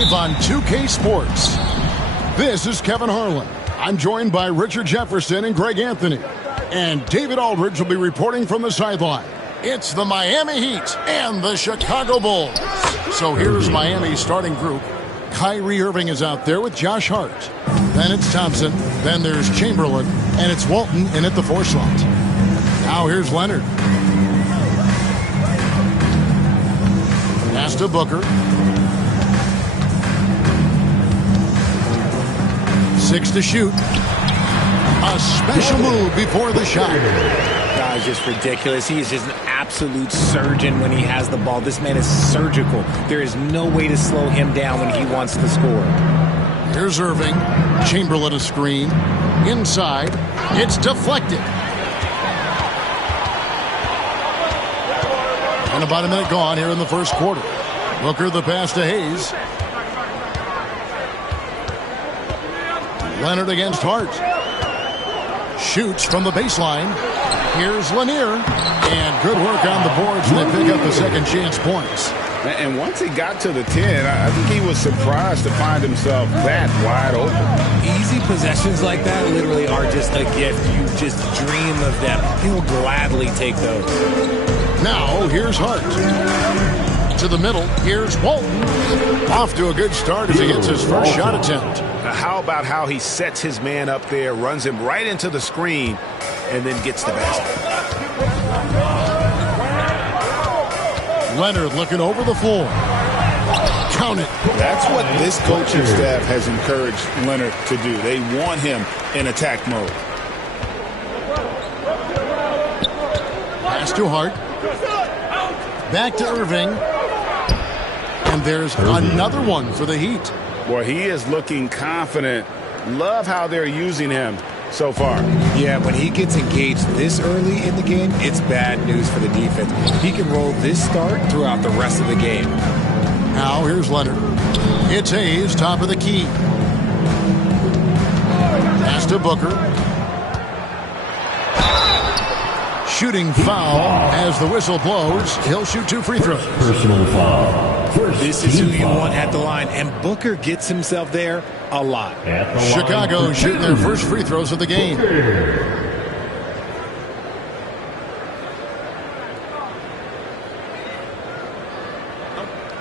live on 2K Sports. This is Kevin Harlan. I'm joined by Richard Jefferson and Greg Anthony. And David Aldridge will be reporting from the sideline. It's the Miami Heat and the Chicago Bulls. So here's Miami's starting group. Kyrie Irving is out there with Josh Hart. Then it's Thompson. Then there's Chamberlain. And it's Walton in at the 4 slot. Now here's Leonard. Pass to Booker. 6 to shoot. A special move before the shot. It's just ridiculous. He is just an absolute surgeon when he has the ball. This man is surgical. There is no way to slow him down when he wants to score. Here's Irving. Chamberlain a screen. Inside. It's deflected. And about a minute gone here in the first quarter. Booker the pass to Hayes. Leonard against Hart. Shoots from the baseline. Here's Lanier. And good work on the boards, and they pick up the second chance points. And once he got to the 10, I think he was surprised to find himself that wide open. Easy possessions like that literally are just a gift. You just dream of them. He'll gladly take those. Now, here's Hart. To the middle, here's Walton. Off to a good start as he gets his first shot attempt. How about how he sets his man up there, runs him right into the screen, and then gets the basket. Leonard looking over the floor. Count it. That's what this coaching staff has encouraged Leonard to do. They want him in attack mode. Pass to Hart. Back to Irving. And there's another one for the Heat. Boy, he is looking confident. Love how they're using him so far. Yeah, when he gets engaged this early in the game, it's bad news for the defense. He can roll this start throughout the rest of the game. Now here's Leonard. It's Hayes, top of the key. Pass to Booker. Shooting foul as the whistle blows. He'll shoot 2 free throws. Personal foul. This is who you want at the line, and Booker gets himself there a lot. Chicago shooting their first free throws of the game.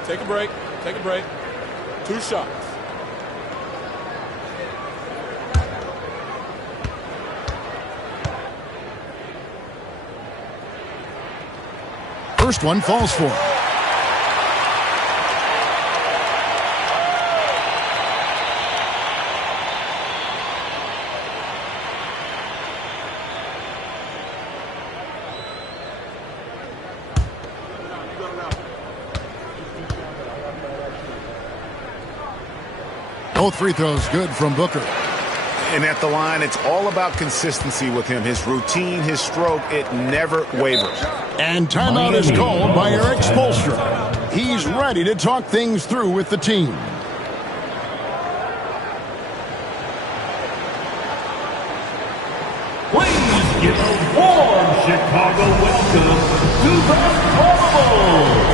Take a break. Take a break. 2 shots. First one falls for. Both free throws good from Booker. And at the line, it's all about consistency with him. His routine, his stroke, it never wavers. And timeout is called by Eric Spoelstra. He's ready to talk things through with the team. Please give a warm Chicago welcome to the Bulls.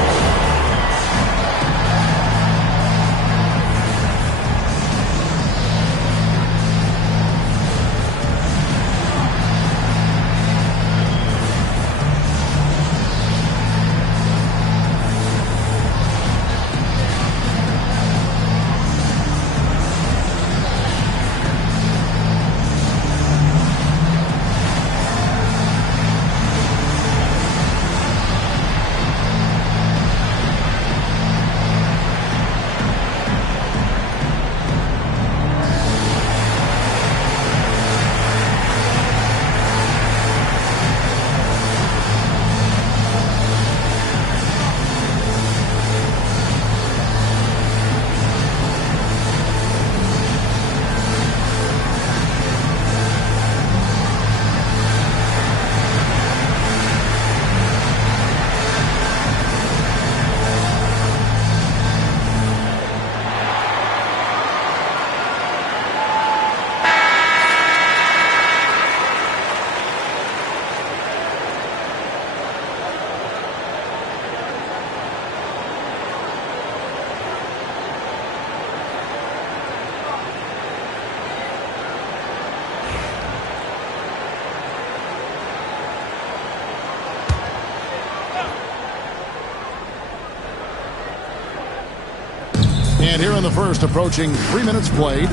And here in the first, approaching 3 minutes played.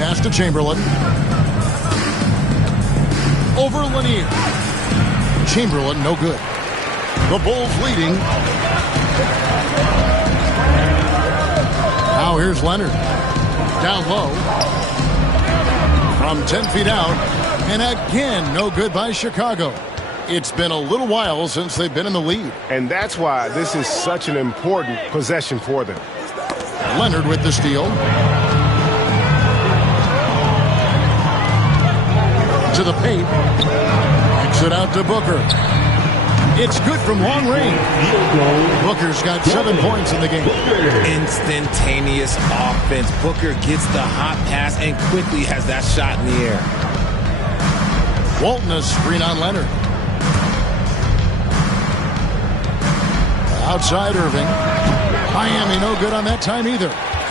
Pass to Chamberlain. Over Lanier. Chamberlain, no good. The Bulls leading. Now here's Leonard. Down low. From 10 feet out. And again, no good by Chicago. It's been a little while since they've been in the lead. And that's why this is such an important possession for them. Leonard with the steal. To the paint. Kicks it out to Booker. It's good from long range. Booker's got 7 points in the game. Instantaneous offense. Booker gets the hot pass and quickly has that shot in the air. Walton a screen on Leonard. Outside Irving. Miami no good on that time either.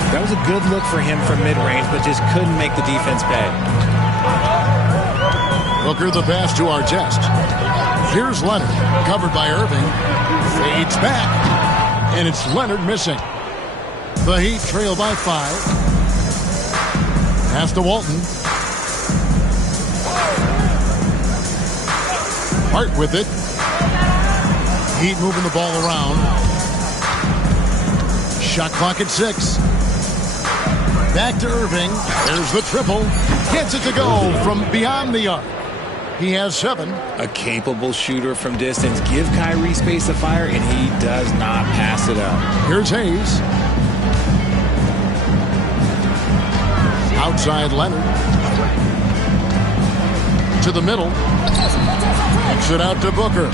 That was a good look for him from mid-range, but just couldn't make the defense pay. Booker the pass to Artest. Here's Leonard, covered by Irving. Fades back, and it's Leonard missing. The Heat trail by 5. Pass to Walton. Hart with it. Heat moving the ball around. Shot clock at 6. Back to Irving. There's the triple. Gets it to go from beyond the arc. He has 7. A capable shooter from distance. Give Kyrie space to fire, and he does not pass it up. Here's Hayes. Outside Leonard. To the middle. Kicks it out to Booker.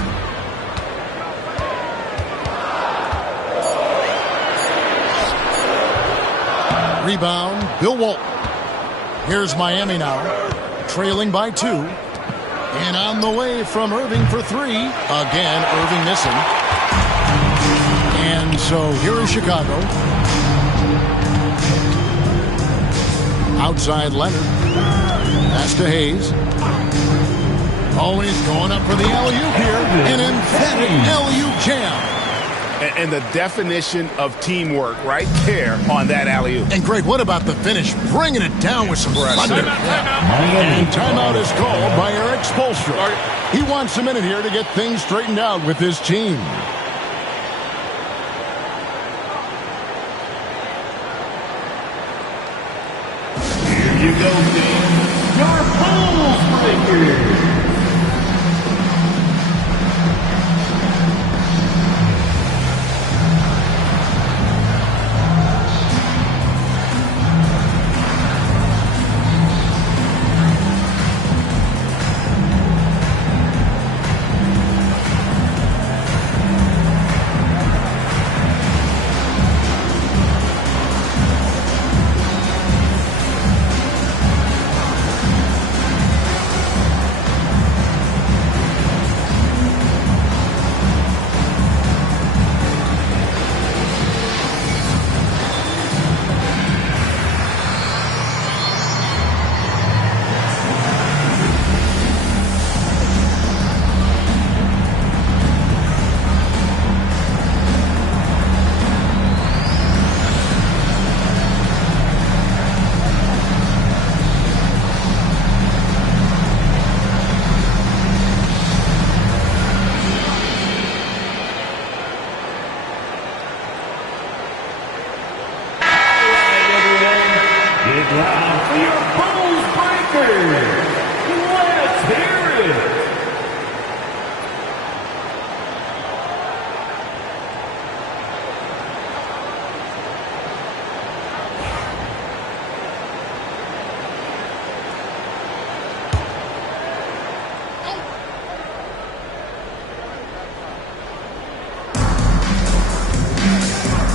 Rebound, Bill Walton. Here's Miami now, trailing by 2. And on the way from Irving for 3. Again, Irving missing. And so here is Chicago. Outside Leonard. Pass to Hayes. Always going up for the alley-oop here. An emphatic alley-oop jam. And the definition of teamwork right there on that alley-oop. And Greg, what about the finish? Bringing it down with some thunder. And timeout is called by Eric Spoelstra. He wants a minute here to get things straightened out with his team. Here you go, team. Your Bulls breakers.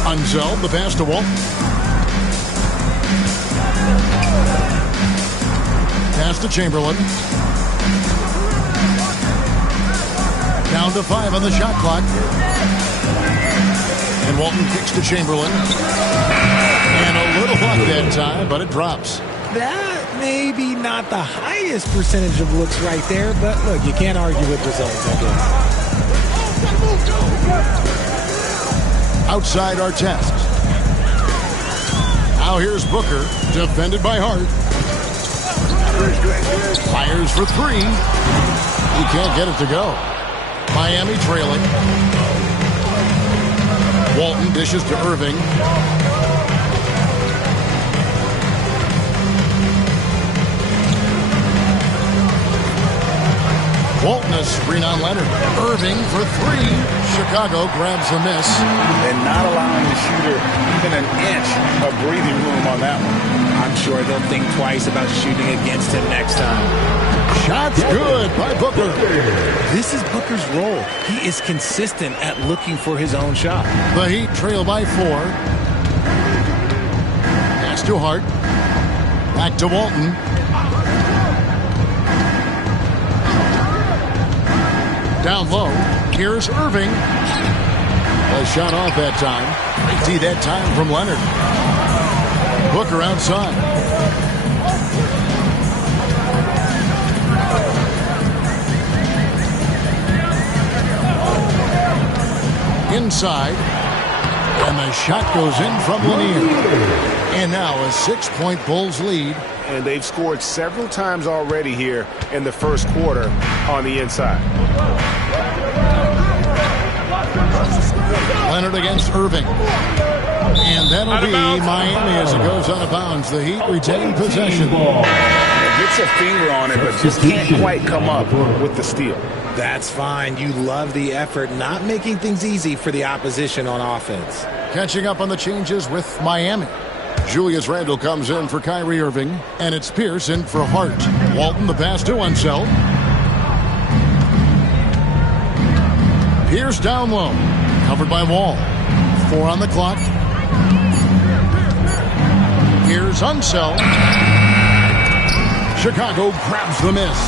Unzel, the pass to Walton. Pass to Chamberlain. Down to 5 on the shot clock. And Walton kicks to Chamberlain. And a little luck that time, but it drops. That may be not the highest percentage of looks right there, but look, you can't argue with results, I guess. Outside Artest. Now here's Booker, defended by Hart. Fires for three. He can't get it to go. Miami trailing. Walton dishes to Irving. Walton a screen on Leonard. Irving for three. Chicago grabs the miss. And not allowing the shooter even an inch of breathing room on that one. I'm sure they'll think twice about shooting against him next time. Shot's good by Booker. This is Booker's role. He is consistent at looking for his own shot. The Heat trail by 4. Pass to Hart. Back to Walton. Down low. Here's Irving. A shot off that time. See that time from Leonard. Booker outside. Inside. And the shot goes in from Lanier. And now a 6-point Bulls lead. And they've scored several times already here in the first quarter on the inside. Leonard against Irving. And that'll be Miami as it goes out of bounds. The Heat retain possession. Gets a finger on it, but just can't quite come up with the steal. That's fine. You love the effort, not making things easy for the opposition on offense. Catching up on the changes with Miami. Julius Randle comes in for Kyrie Irving, and it's Pierce in for Hart. Walton the pass to Unseld. Pierce down low, covered by Wall. 4 on the clock. Here's Unseld. Chicago grabs the miss.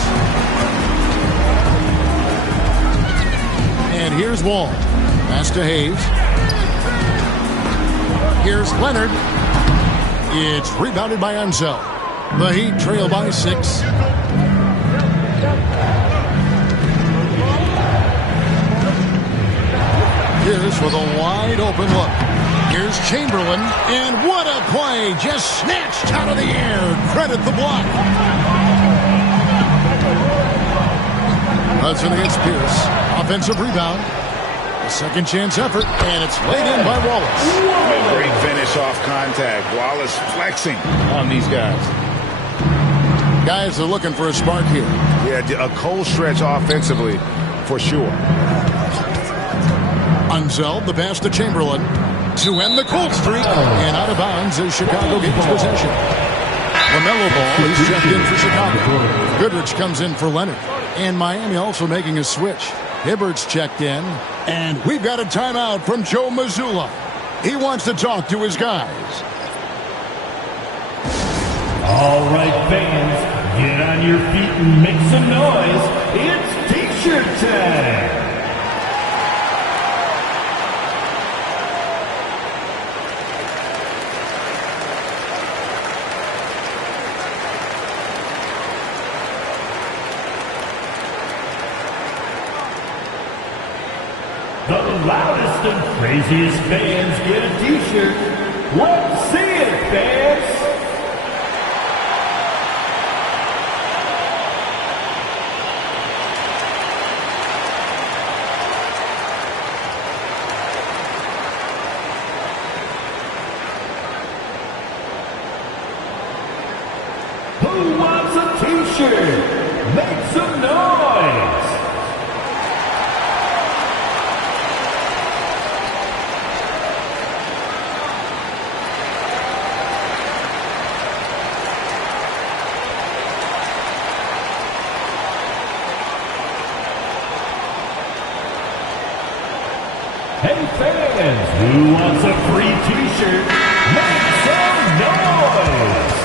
And here's Wall. Pass to Hayes. Here's Leonard. It's rebounded by Unseld. The Heat trail by 6. Here's with a wide open look. Here's Chamberlain, and what a play! Just snatched out of the air. Credit the block. Hudson against Pierce. Offensive rebound. A second chance effort, and it's laid in by Wallace. A great finish off contact. Wallace flexing on these guys. Guys are looking for a spark here. Yeah, a cold stretch offensively for sure. Unseld, the pass to Chamberlain to end the cold streak, and out of bounds as Chicago gains possession. LaMelo Ball is checked in for Chicago. Goodrich comes in for Leonard, and Miami also making a switch. Hibbert's checked in, and we've got a timeout from Joe Mazzulla. He wants to talk to his guys. All right, fans, get on your feet and make some noise. It's T-shirt time. The loudest and craziest fans get a T-shirt. Let's see it, fans! Who wants a T-shirt? Make some noise! Hey fans, who wants a free T-shirt? Make some noise!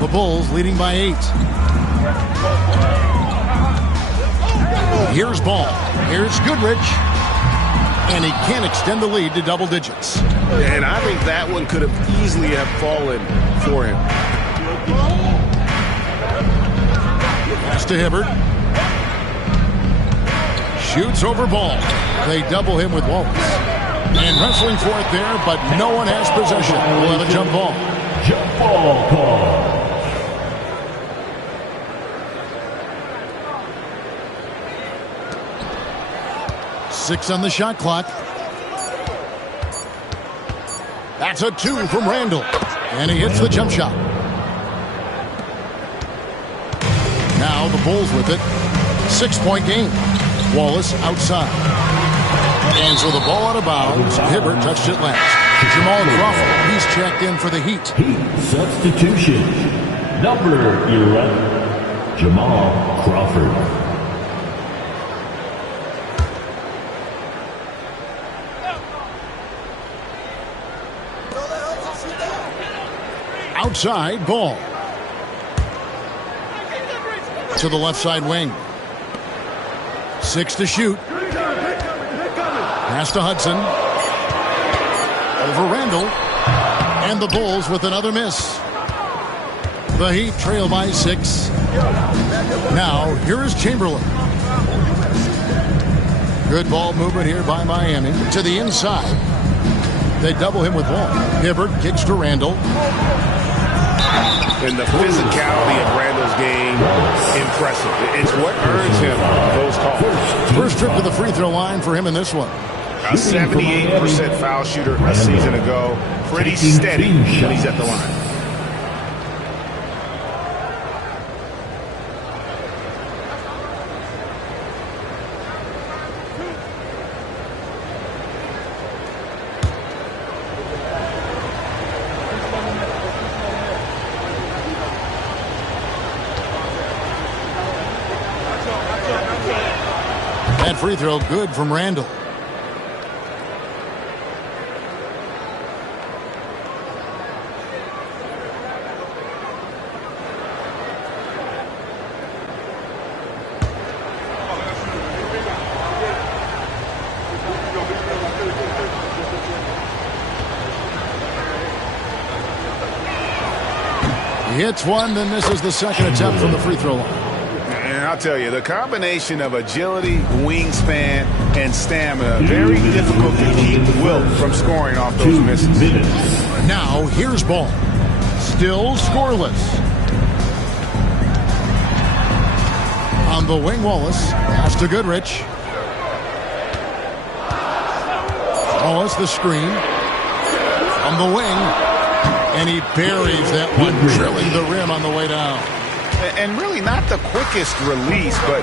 The Bulls leading by 8. Here's Ball. Here's Goodrich. And he can't extend the lead to double digits. And I think that one could have easily have fallen for him. Pass to Hibbert. Shoots over ball. They double him with Wallace. And wrestling for it there, but no one has possession. We'll have a jump ball. Jump ball call. Six on the shot clock. That's a 2 from Randall. And he hits the jump shot. Now the Bulls with it. 6-point game. Wallace outside. And so the ball out of bounds. Hibbert touched it last. Jamal Crawford, he's checked in for the Heat. Heat substitution. Number 11, Jamal Crawford. Outside ball. To the left side wing. 6 to shoot. Pass to Hudson. Over Randall. And the Bulls with another miss. The Heat trail by 6. Now, here is Chamberlain. Good ball movement here by Miami. To the inside. They double him with Wall. Hibbert kicks to Randall. And the physicality of Randall's game, impressive. It's what earns him those calls. First trip to the free throw line for him in this one. A 78% foul shooter a season ago. Pretty steady when he's at the line. That free throw good from Randall. He hits one, then misses the second attempt from the free throw line. And I'll tell you, the combination of agility, wingspan, and stamina, very difficult to keep Wilt from scoring off those misses. Now, here's ball. Still scoreless. On the wing, Wallace. Pass to Goodrich. Wallace, the screen. On the wing. And he buries that one, drilling the rim on the way down. And really not the quickest release, but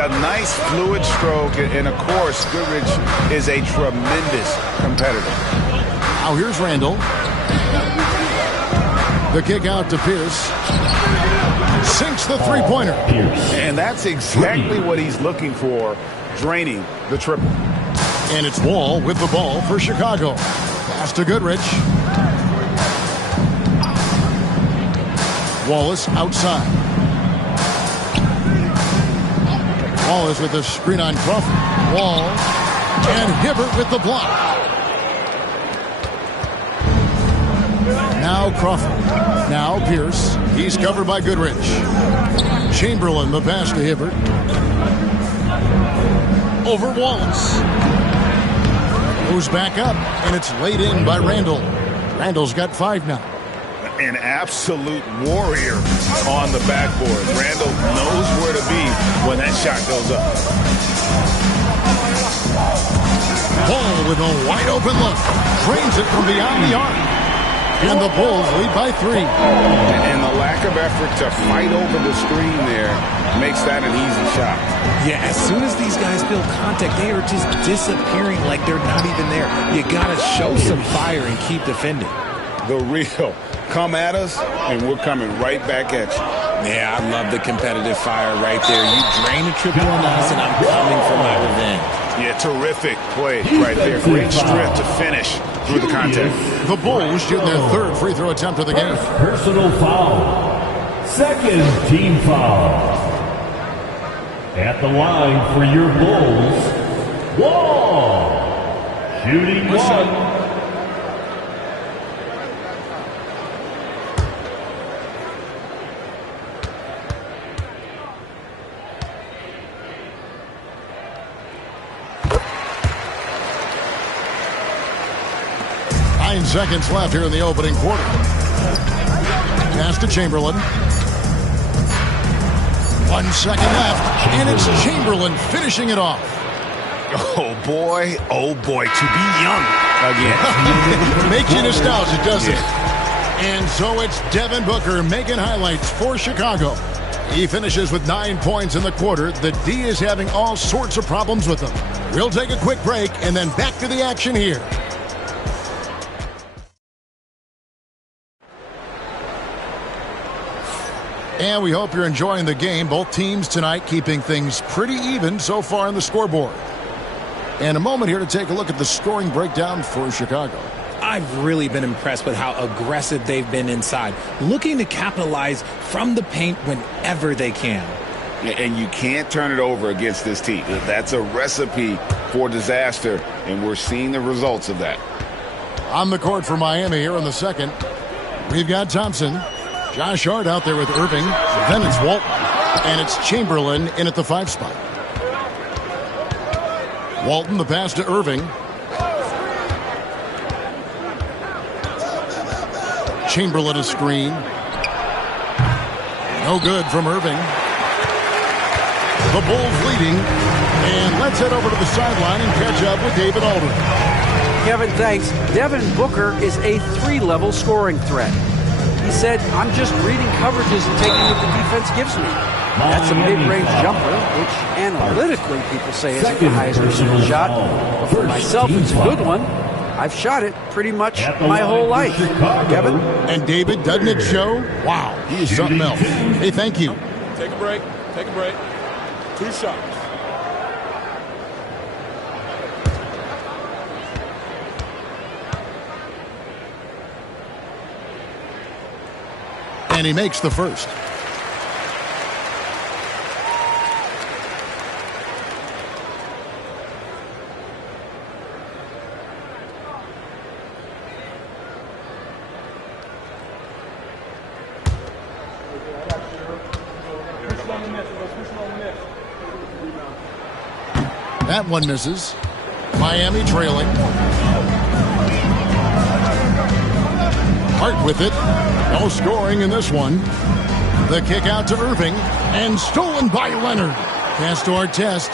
a nice fluid stroke. And, of course, Goodrich is a tremendous competitor. Now here's Randall. The kick out to Pierce. Sinks the three-pointer. And that's exactly what he's looking for, draining the triple. And it's Wall with the ball for Chicago. Pass to Goodrich. Wallace outside. Wallace with the screen on Crawford. Wall. And Hibbert with the block. Now Crawford. Now Pierce. He's covered by Goodrich. Chamberlain the pass to Hibbert. Over Wallace. Goes back up. And it's laid in by Randall. Randall's got 5 now. An absolute warrior on the backboard. Randall knows where to be when that shot goes up. Ball with a wide open look. Drains it from beyond the arc. And the Bulls lead by 3. And the lack of effort to fight over the screen there makes that an easy shot. Yeah, as soon as these guys build contact, they are just disappearing like they're not even there. You got to show some fire and keep defending. The real. Come at us, and we're coming right back at you. Yeah, I love the competitive fire right there. You drain a triple on us, and I'm coming for my revenge. Yeah, terrific play right there. Great strength to finish through the contact. The Bulls shoot their 3rd free throw attempt of the game. Personal foul. 2nd team foul. At the line for your Bulls, Wall. Shooting one. Seconds left here in the opening quarter. Pass to Chamberlain. 1 second left, and it's Chamberlain finishing it off. Oh boy, to be young again. Makes you nostalgic, doesn't it? And so it's Devin Booker making highlights for Chicago. He finishes with 9 points in the quarter. The D is having all sorts of problems with him. We'll take a quick break and then back to the action here. And we hope you're enjoying the game. Both teams tonight keeping things pretty even so far on the scoreboard. And a moment here to take a look at the scoring breakdown for Chicago. I've really been impressed with how aggressive they've been inside, looking to capitalize from the paint whenever they can. And you can't turn it over against this team. That's a recipe for disaster, and we're seeing the results of that. On the court for Miami here in the second, we've got Thompson. Josh Hart out there with Irving. Then it's Walton. And it's Chamberlain in at the 5 spot. Walton, the pass to Irving. Chamberlain a screen. No good from Irving. The Bulls leading. And let's head over to the sideline and catch up with David Aldridge. Kevin, thanks. Devin Booker is a 3-level scoring threat. He said, I'm just reading coverages and taking what the defense gives me. That's a mid-range jumper, which analytically people say isn't the highest percentage shot. But for myself, it's a good one. I've shot it pretty much my whole life. Kevin? And David, doesn't it show? Wow, he is something else. Hey, thank you. Take a break. Take a break. 2 shots. And he makes the first. That one misses. Miami trailing. Hart with it. No scoring in this one. The kick out to Irving. And stolen by Leonard. Pass to Artest.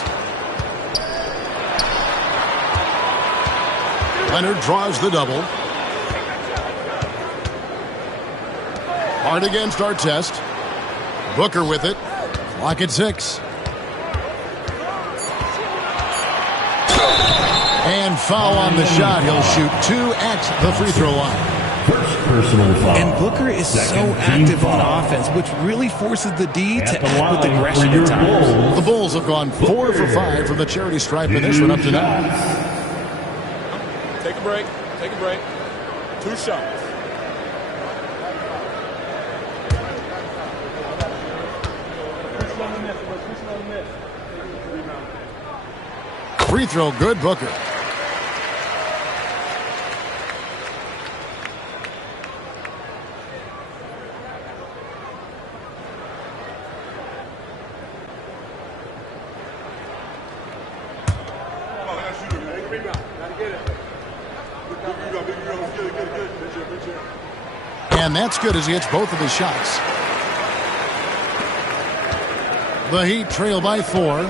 Leonard draws the double. Hart against Artest. Booker with it. Clock at 6. And foul on the shot. He'll shoot 2 at the free throw line. First personal foul. And Booker is so active on offense, which really forces the D to act with aggression at times. The Bulls have gone 4 for 5 from the charity stripe in this one up to now. Take a break. Take a break. 2 shots. Free throw good, Booker. And that's good as he hits both of his shots. The Heat trail by 4.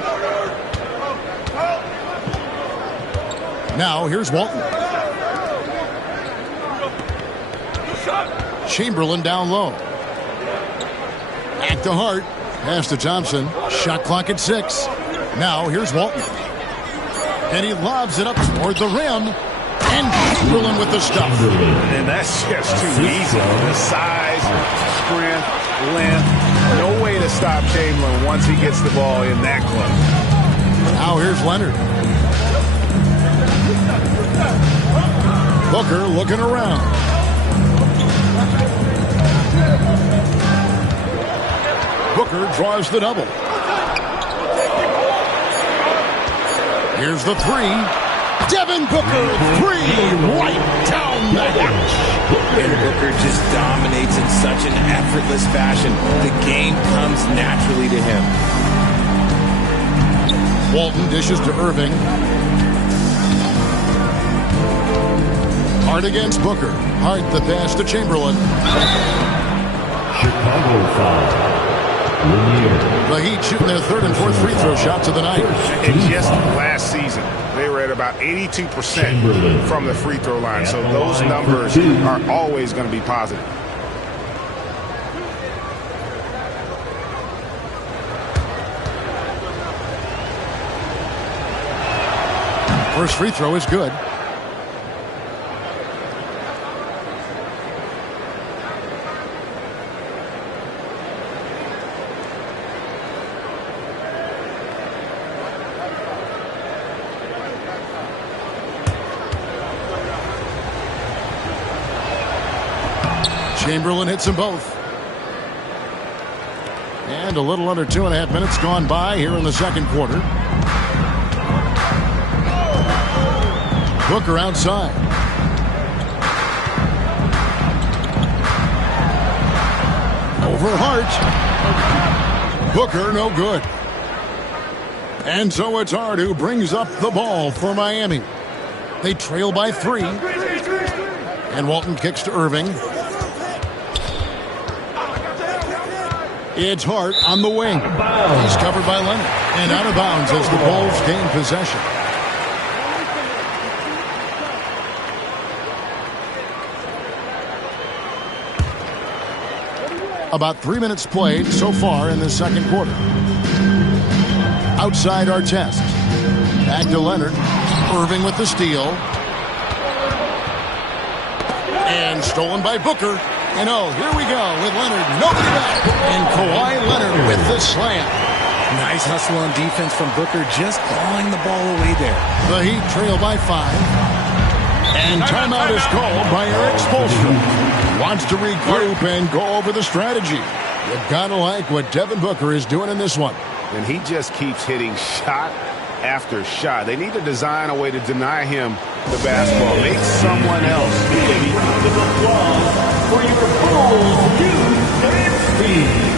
Now here's Walton. Chamberlain down low. Back to Hart. Pass to Thompson. Shot clock at 6. Now here's Walton. And he lobs it up toward the rim. And Chamberlain with the stuff. And that's just too easy. The size, strength, length. No way to stop Chamberlain once he gets the ball in that close. Now here's Leonard. Booker looking around. Booker draws the double. Here's the 3. Devin Booker, 3 right down the hatch. And Booker just dominates in such an effortless fashion. The game comes naturally to him. Walton dishes to Irving. Hart against Booker. Hart the pass to Chamberlain. Chicago foul. The Heat shooting their third and fourth free throw shots of the night. And just last season, they were at about 82% from the free throw line. So those numbers are always going to be positive. First free throw is good. Chamberlain hits them both. And a little under 2.5 minutes gone by here in the second quarter. Booker outside. Over Hart. Booker no good. And so it's Hart who brings up the ball for Miami. They trail by 3. And Walton kicks to Irving. It's Hart on the wing. He's covered by Leonard. And out of bounds as the Bulls gain possession. About 3 minutes played so far in the second quarter. Outside Artest. Back to Leonard. Irving with the steal. And stolen by Booker. And oh, here we go with Leonard. Nobody back. And Kawhi Leonard with the slam. Nice hustle on defense from Booker, just clawing the ball away there. The Heat trail by 5. And timeout is called by Eric Spoelstra. Wants to regroup and go over the strategy. You've got to like what Devin Booker is doing in this one. And he just keeps hitting shot after shot. They need to design a way to deny him the basketball. Make someone else. Big round of applause for your Bulls new dance team.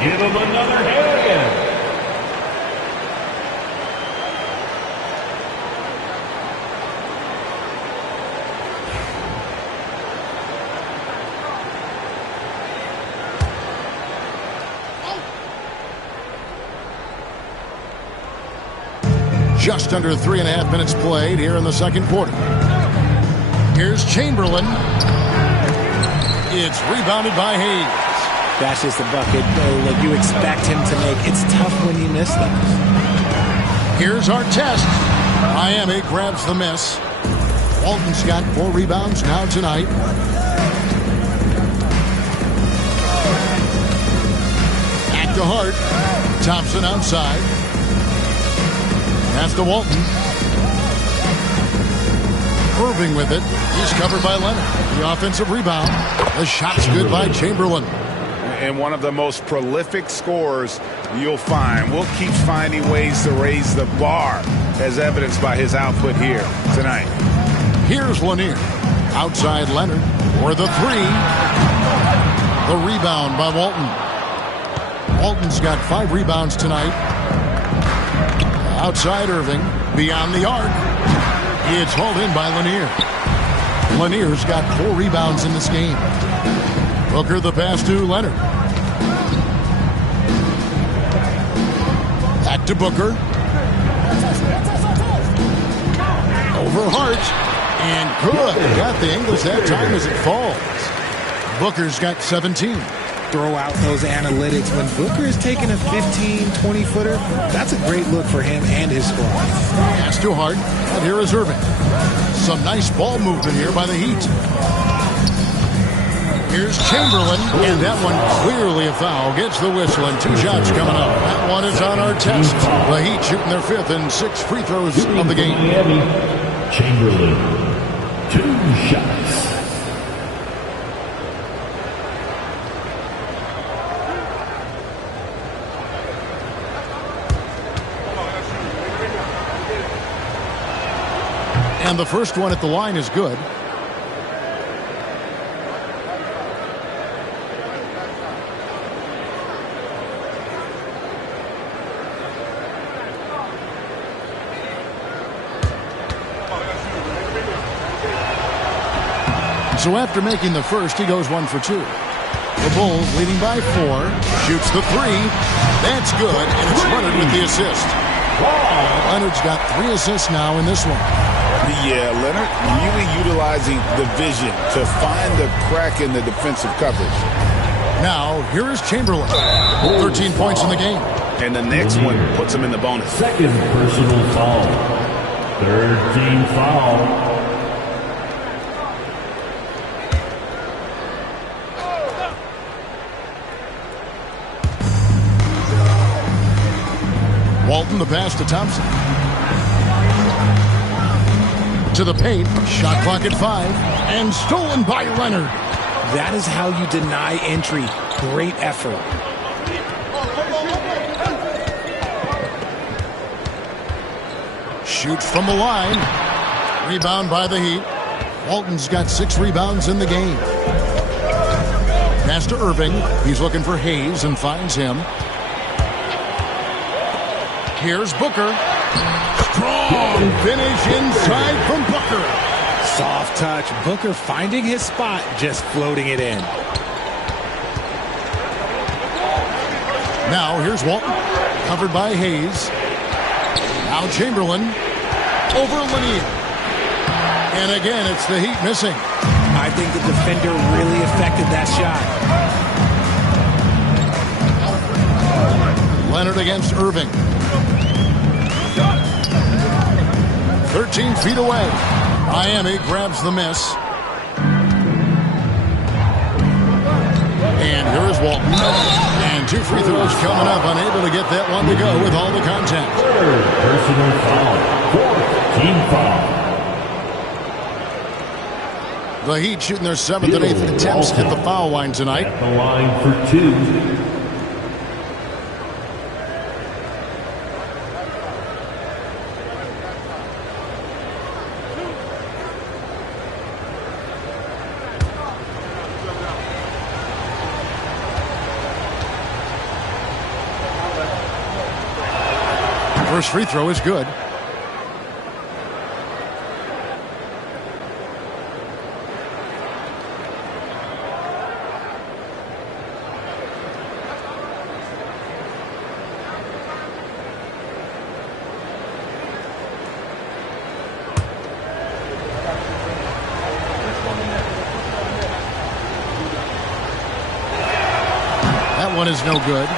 Give him another hand. Just under 3.5 minutes played here in the second quarter. Here's Chamberlain. It's rebounded by Hayes. That's just a bucket that you expect him to make. It's tough when you miss them. Here's Artest. Miami grabs the miss. Walton's got 4 rebounds now tonight. Back to Hart. Thompson outside. Pass to Walton. Irving with it. He's covered by Leonard. The offensive rebound. The shot's good by Chamberlain. And one of the most prolific scorers you'll find. Will keep finding ways to raise the bar, as evidenced by his output here tonight. Here's Lanier. Outside Leonard for the three. The rebound by Walton. Walton's got 5 rebounds tonight. Outside Irving. Beyond the arc. It's hauled in by Lanier. Lanier's got 4 rebounds in this game. Booker the pass to Leonard. Back to Booker. Over Hart. And good. Got the English that time as it falls. Booker's got 17. Throw out those analytics. When Booker is taking a 15, 20-footer, that's a great look for him and his squad. Pass to Hart. And here is Irving. Some nice ball movement here by the Heat. Here's Chamberlain, and that one clearly a foul. Gets the whistle, and 2 shots coming up. That one is on our test. The Heat shooting their 5th and 6th free throws of the game. Chamberlain, 2 shots. And the first one at the line is good. So after making the first, he goes 1 for 2. The Bulls leading by 4. Shoots the 3. That's good, and it's Leonard with the assist. Leonard's got 3 assists now in this one. Yeah, Leonard really utilizing the vision to find the crack in the defensive coverage. Now, here is Chamberlain. 13 points in the game. And the next one puts him in the bonus. Second personal foul. Third team foul. Walton the pass to Thompson. To the paint. Shot clock at 5. And stolen by Leonard. That is how you deny entry. Great effort. Shoots from the line. Rebound by the Heat. Walton's got 6 rebounds in the game. Pass to Irving. He's looking for Hayes and finds him. Here's Booker. Strong finish inside from Booker. Soft touch. Booker finding his spot, just floating it in. Now here's Walton. Covered by Hayes. Now Chamberlain. Over Lanier. And again, it's the Heat missing. I think the defender really affected that shot. Leonard against Irving. 13 feet away. Miami grabs the miss. And here is Walton. And 2 free throws coming up. Unable to get that one to go with all the contact. Third personal foul. Fourth team foul. The Heat shooting their 7th and 8th attempts at the foul line tonight. At the line for 2. First free throw is good. That one is no good.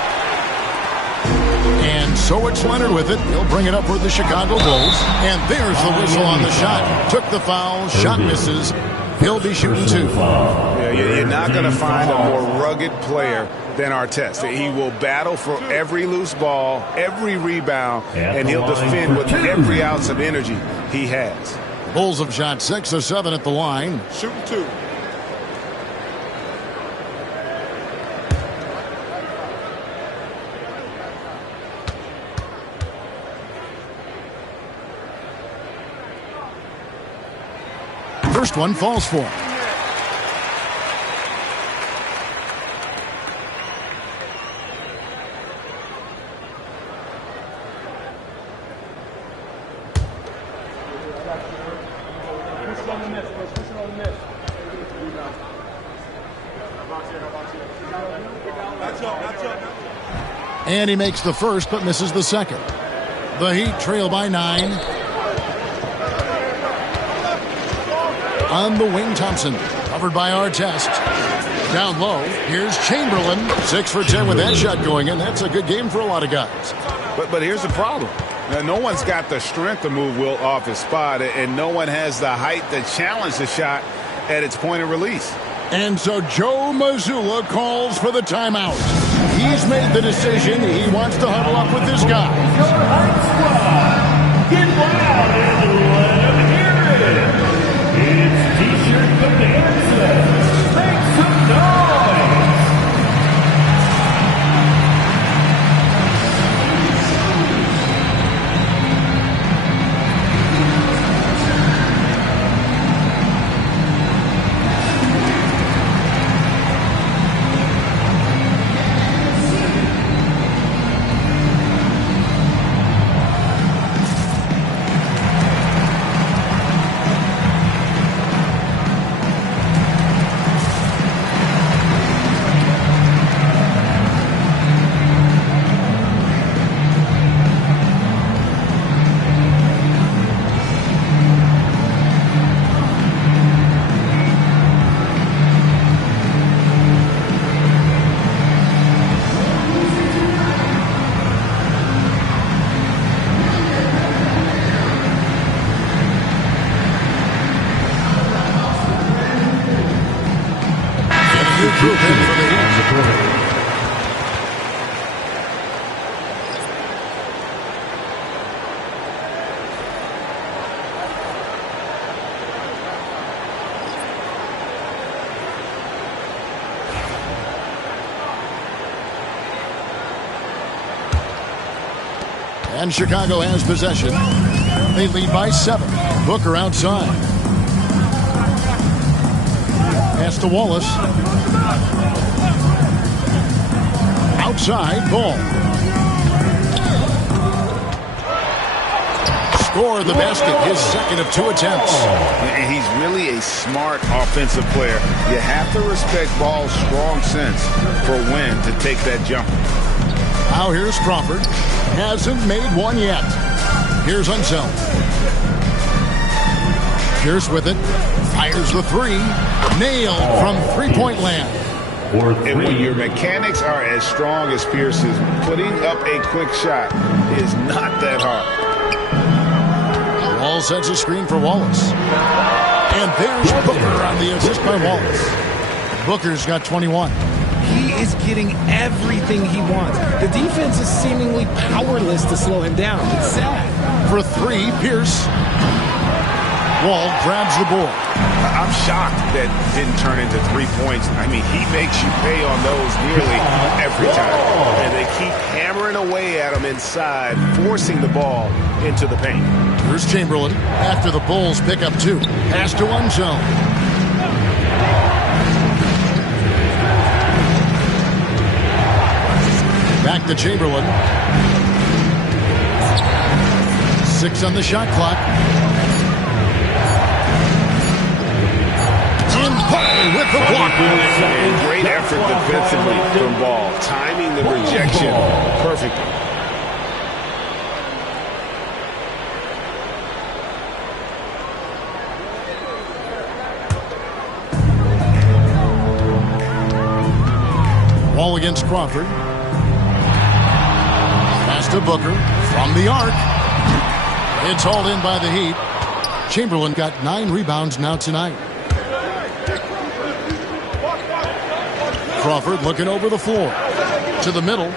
And so it's Leonard with it. He'll bring it up for the Chicago Bulls. And there's the whistle on the shot. Took the foul. Shot misses. He'll be shooting 2. Yeah, you're not going to find a more rugged player than Artest. He will battle for every loose ball, every rebound, and he'll defend with every ounce of energy he has. Bulls have shot 6 of 7 at the line. Shooting 2. First one falls for him. And he makes the first, but misses the second. The Heat trail by 9. On the wing, Thompson. Covered by Artest. Down low, here's Chamberlain. 6 for 10 with that shot going in. That's a good game for a lot of guys. But here's the problem. Now, no one's got the strength to move Wilt off his spot, and no one has the height to challenge the shot at its point of release. And so Joe Mazzulla calls for the timeout. He's made the decision. He wants to huddle up with his guys. Get loud and let them hear it. It's T-shirt Bonanza. Make some noise. And Chicago has possession. They lead by 7. Booker outside. Pass to Wallace. Outside, ball. Score the basket, his second of 2 attempts. And he's really a smart offensive player. You have to respect Ball's strong sense for when to take that jump. Now here's Crawford. Hasn't made one yet. Here's Unseld. Pierce with it. Fires the 3. Nailed from three-point land. And when your mechanics are as strong as Pierce's, putting up a quick shot is not that hard. Wall sets a screen for Wallace. And there's Booker on the assist by Wallace. Booker's got 21. He is getting everything he wants. The defense is seemingly powerless to slow him down. It's sad. For 3, Pierce. Wall grabs the board. I'm shocked that didn't turn into 3 points. I mean, he makes you pay on those nearly every time. And they keep hammering away at him inside, forcing the ball into the paint. Here's Chamberlain after the Bulls pick up 2. Pass to Unseld. Back to Chamberlain. 6 on the shot clock. In play with the block. And great effort defensively from Ball, timing the rejection perfectly. Wall against Crawford. Pass to Booker from the arc. It's hauled in by the Heat. Chamberlain got 9 rebounds now tonight. Crawford looking over the floor. To the middle.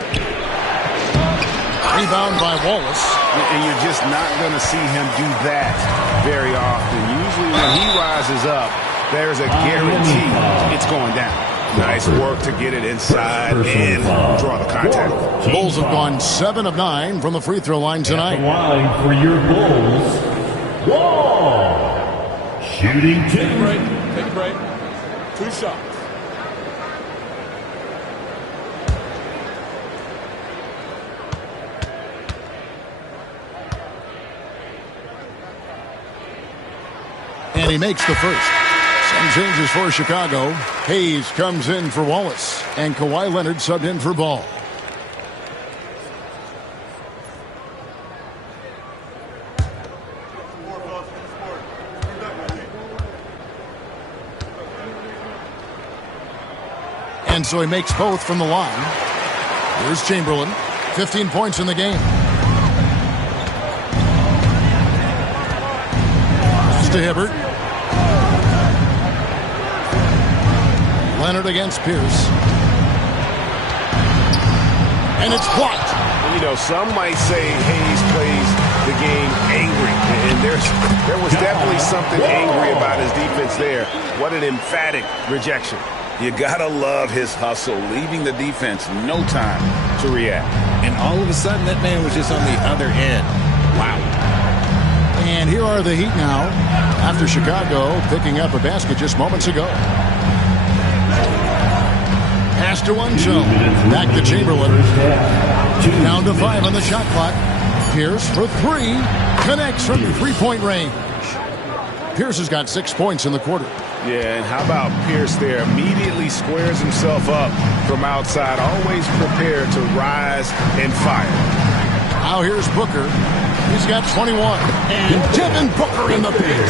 Rebound by Wallace. And you're just not going to see him do that very often. Usually when he rises up, there's a guarantee it's going down. Nice work to get it inside and draw the contact. Bulls have gone 7 of 9 from the free throw line tonight. At the line for your Bulls, Wall. Shooting Take a 2. break. Take a break. 2 shots. And he makes the first. Some changes for Chicago. Hayes comes in for Wallace. And Kawhi Leonard subbed in for Ball. And so he makes both from the line. Here's Chamberlain. 15 points in the game. Pass to Hibbert. Leonard against Pierce. And it's blocked. You know, some might say Hayes plays the game angry. And there was definitely something angry about his defense there. What an emphatic rejection. You gotta love his hustle, leaving the defense no time to react. And all of a sudden, that man was just on the other end. Wow. And here are the Heat now, after Chicago picking up a basket just moments ago. Pass to Unzo. Back to Chamberlain. Down to 5 on the shot clock. Pierce for 3. Connects from three-point range. Pierce has got 6 points in the quarter. Yeah, and how about Pierce there? Immediately squares himself up from outside, always prepared to rise and fire. Now here's Booker. He's got 21. And Devin Booker in the paint.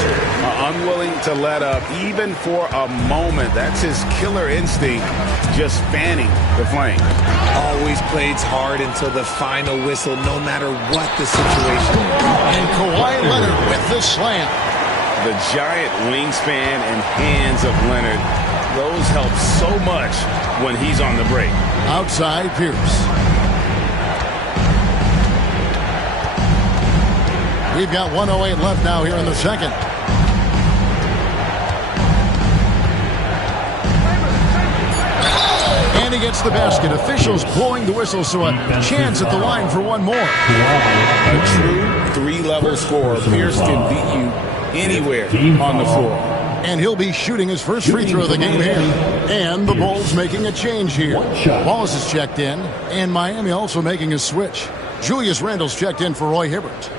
Unwilling to let up even for a moment. That's his killer instinct, just fanning the flame. Always plays hard until the final whistle, no matter what the situation. And Kawhi Leonard with the slam. The giant wingspan and hands of Leonard, those help so much when he's on the break. Outside Pierce. We've got 1:08 left now here in the second. And he gets the basket. Officials blowing the whistle, so a chance at the line for one more. A true three-level scorer. Pierce can beat you anywhere on the floor. And he'll be shooting his first free throw of the game here. And the Bulls making a change here. Wallace is checked in, and Miami also making a switch. Julius Randle's checked in for Roy Hibbert.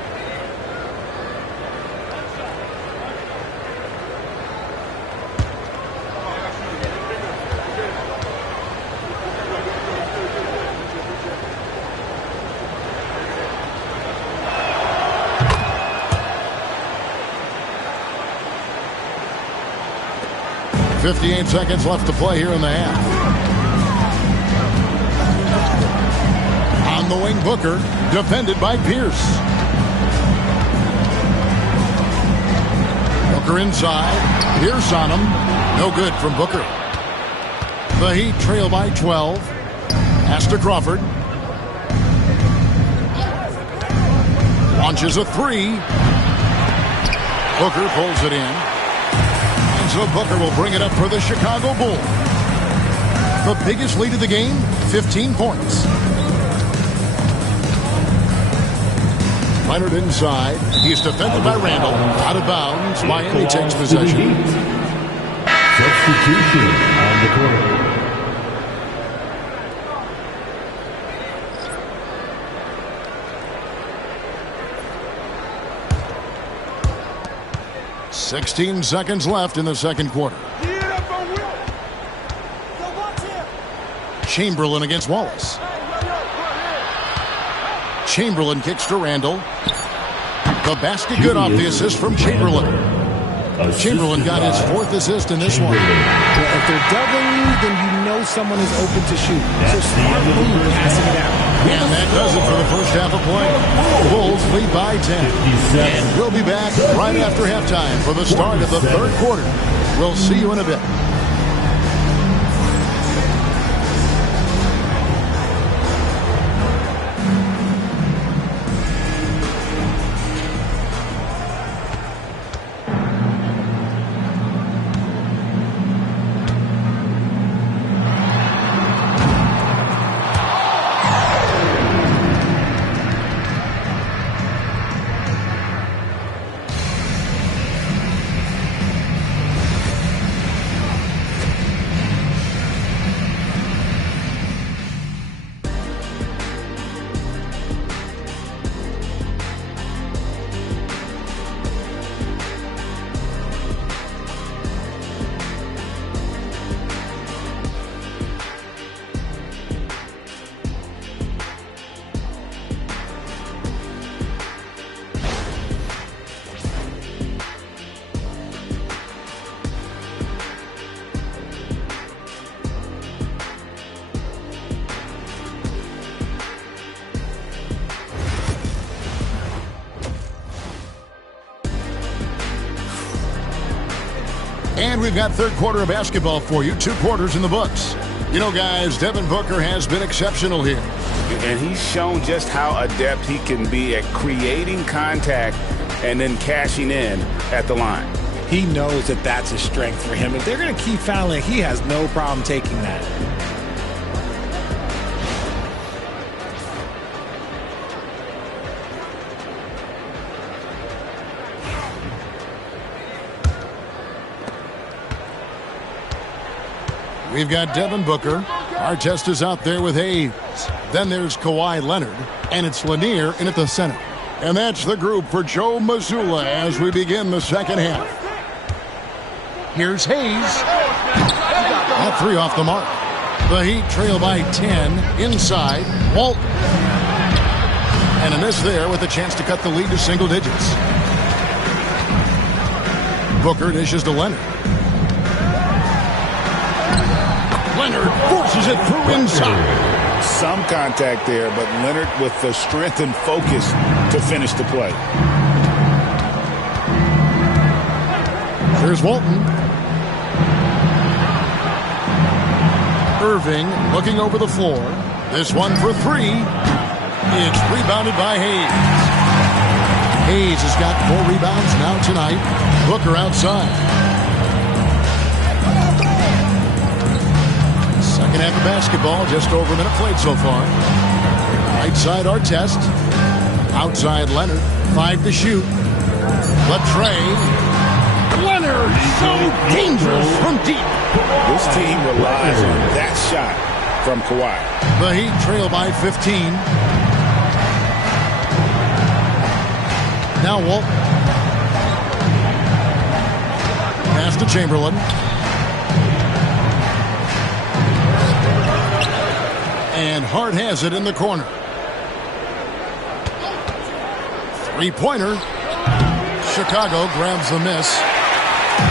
.58 seconds left to play here in the half. On the wing, Booker, defended by Pierce. Booker inside. Pierce on him. No good from Booker. The Heat trail by 12. Pass to Crawford. Launches a 3. Booker pulls it in. So Booker will bring it up for the Chicago Bulls. The biggest lead of the game, 15 points. Leonard inside. He's defended by Randle. Out of bounds. Miami takes possession. Substitution on the court. .16 seconds left in the second quarter. Chamberlain against Wallace. Chamberlain kicks to Randle. The basket good off the assist from Chamberlain. Chamberlain got his 4th assist in this one. Well, if they're doubling you, then you know someone is open to shoot. So smart move passing it out. And that does it for the first half of play. Bulls lead by 10. And we'll be back right after halftime for the start of the third quarter. We'll see you in a bit. And we've got third quarter of basketball for you. 2 quarters in the books. You know, guys, Devin Booker has been exceptional here. And he's shown just how adept he can be at creating contact and then cashing in at the line. He knows that that's a strength for him. If they're going to keep fouling, he has no problem taking that. We've got Devin Booker. Artest is out there with Hayes. Then there's Kawhi Leonard. And it's Lanier in at the center. And that's the group for Joe Mazzulla as we begin the second half. Here's Hayes. That 3 off the mark. The Heat trail by 10 inside. Walton. And a miss there with a chance to cut the lead to single digits. Booker dishes to Leonard. Leonard forces it through inside. Some contact there, but Leonard with the strength and focus to finish the play. Here's Walton. Irving looking over the floor. This one for 3. It's rebounded by Hayes. Hayes has got 4 rebounds now tonight. Booker outside. Second half of basketball, just over a minute played so far. Right side Artest. Outside Leonard. 5 to shoot. Latre. Leonard, so dangerous from deep. This team relies on that shot from Kawhi. The Heat trail by 15. Now Walton. Pass to Chamberlain. And Hart has it in the corner. 3-pointer. Chicago grabs the miss.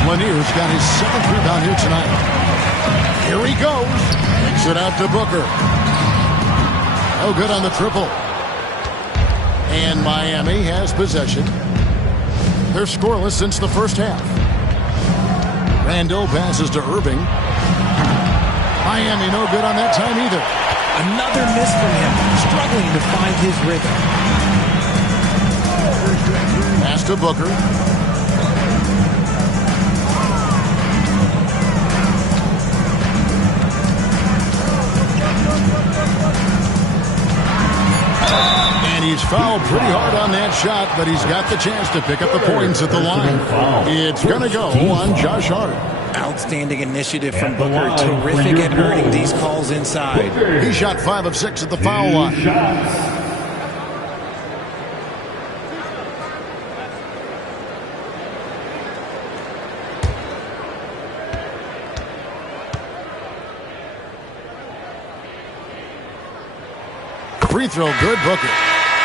Lanier's got his 7th rebound here tonight. Here he goes. Kicks it out to Booker. No good on the triple. And Miami has possession. They're scoreless since the first half. Randall passes to Irving. Miami no good on that time either. Another miss from him, struggling to find his rhythm. Pass to Booker. And he's fouled pretty hard on that shot, but he's got the chance to pick up the points at the line. It's going to go on Josh Hart. Outstanding initiative from Booker. Terrific at earning these calls inside. He shot 5 of 6 at the foul line. Free throw good, Booker.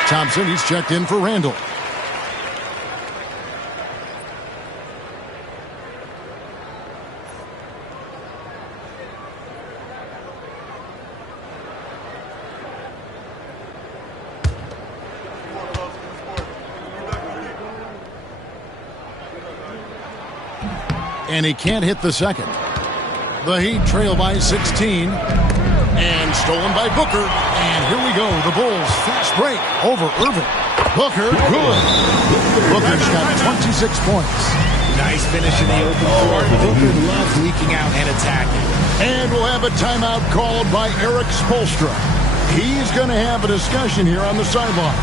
Thompson, he's checked in for Randall. And he can't hit the second. The Heat trail by 16. And stolen by Booker. And here we go. The Bulls fast break over Irving. Booker, good. Booker's got 26 points. Nice finish in the open court. Booker loves leaking out and attacking. And we'll have a timeout called by Eric Spoelstra. He's going to have a discussion here on the sideline.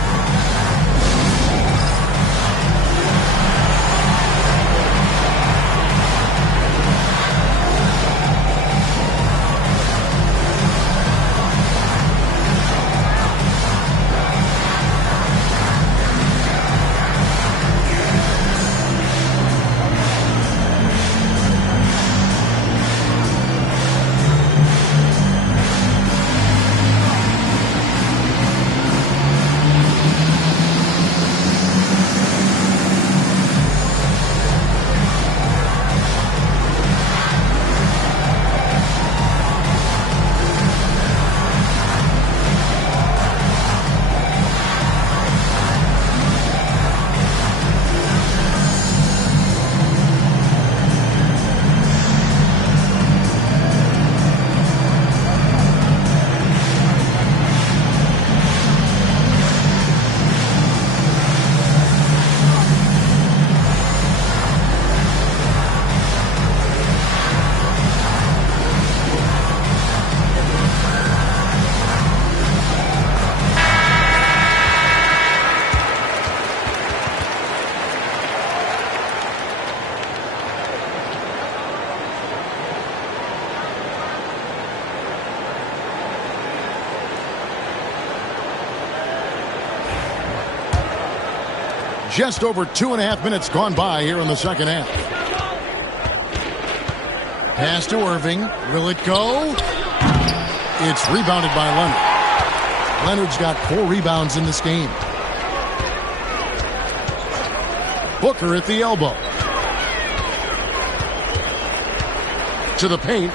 Just over 2.5 minutes gone by here in the second half. Pass to Irving. Will it go? It's rebounded by Leonard. Leonard's got 4 rebounds in this game. Booker at the elbow. To the paint.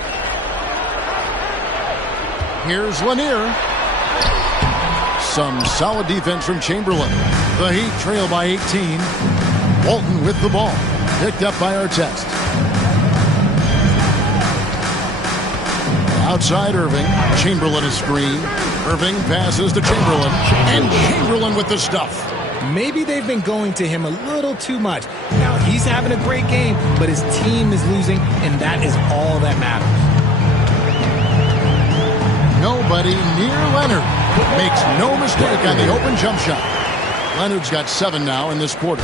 Here's Lanier. Some solid defense from Chamberlain. The Heat trail by 18. Walton with the ball. Picked up by Artest. Outside Irving. Chamberlain is screen. Irving passes to Chamberlain. And Chamberlain with the stuff. Maybe they've been going to him a little too much. Now, he's having a great game, but his team is losing, and that is all that matters. Nobody near Leonard. Makes no mistake on the open jump shot. Leonard's got 7 now in this quarter.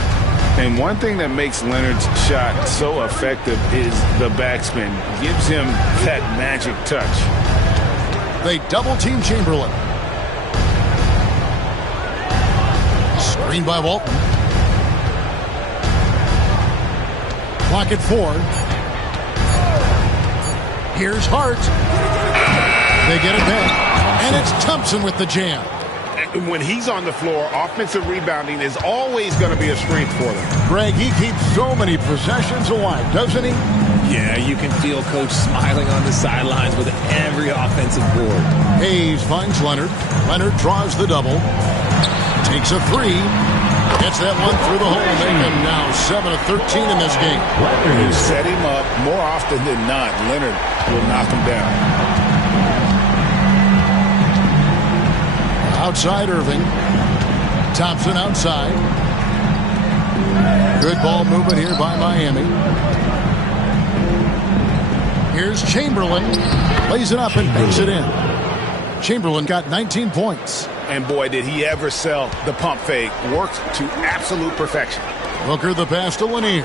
And one thing that makes Leonard's shot so effective is the backspin. Gives him that magic touch. They double-team Chamberlain. Screen by Walton. Clock at 4. Here's Hart. They get it back. And it's Thompson with the jam. When he's on the floor, offensive rebounding is always going to be a strength for them. Greg, he keeps so many possessions alive, doesn't he? Yeah, you can feel Coach smiling on the sidelines with every offensive board. Hayes finds Leonard. Leonard draws the double. Takes a 3. Gets that one through the hole. Making him now 7 of 13 in this game. You set him up more often than not. Leonard will knock him down. Outside Irving. Thompson outside. Good ball movement here by Miami. Here's Chamberlain. Lays it up and banks it in. Chamberlain got 19 points. And boy, did he ever sell the pump fake. Worked to absolute perfection. Booker the pass to Lanier.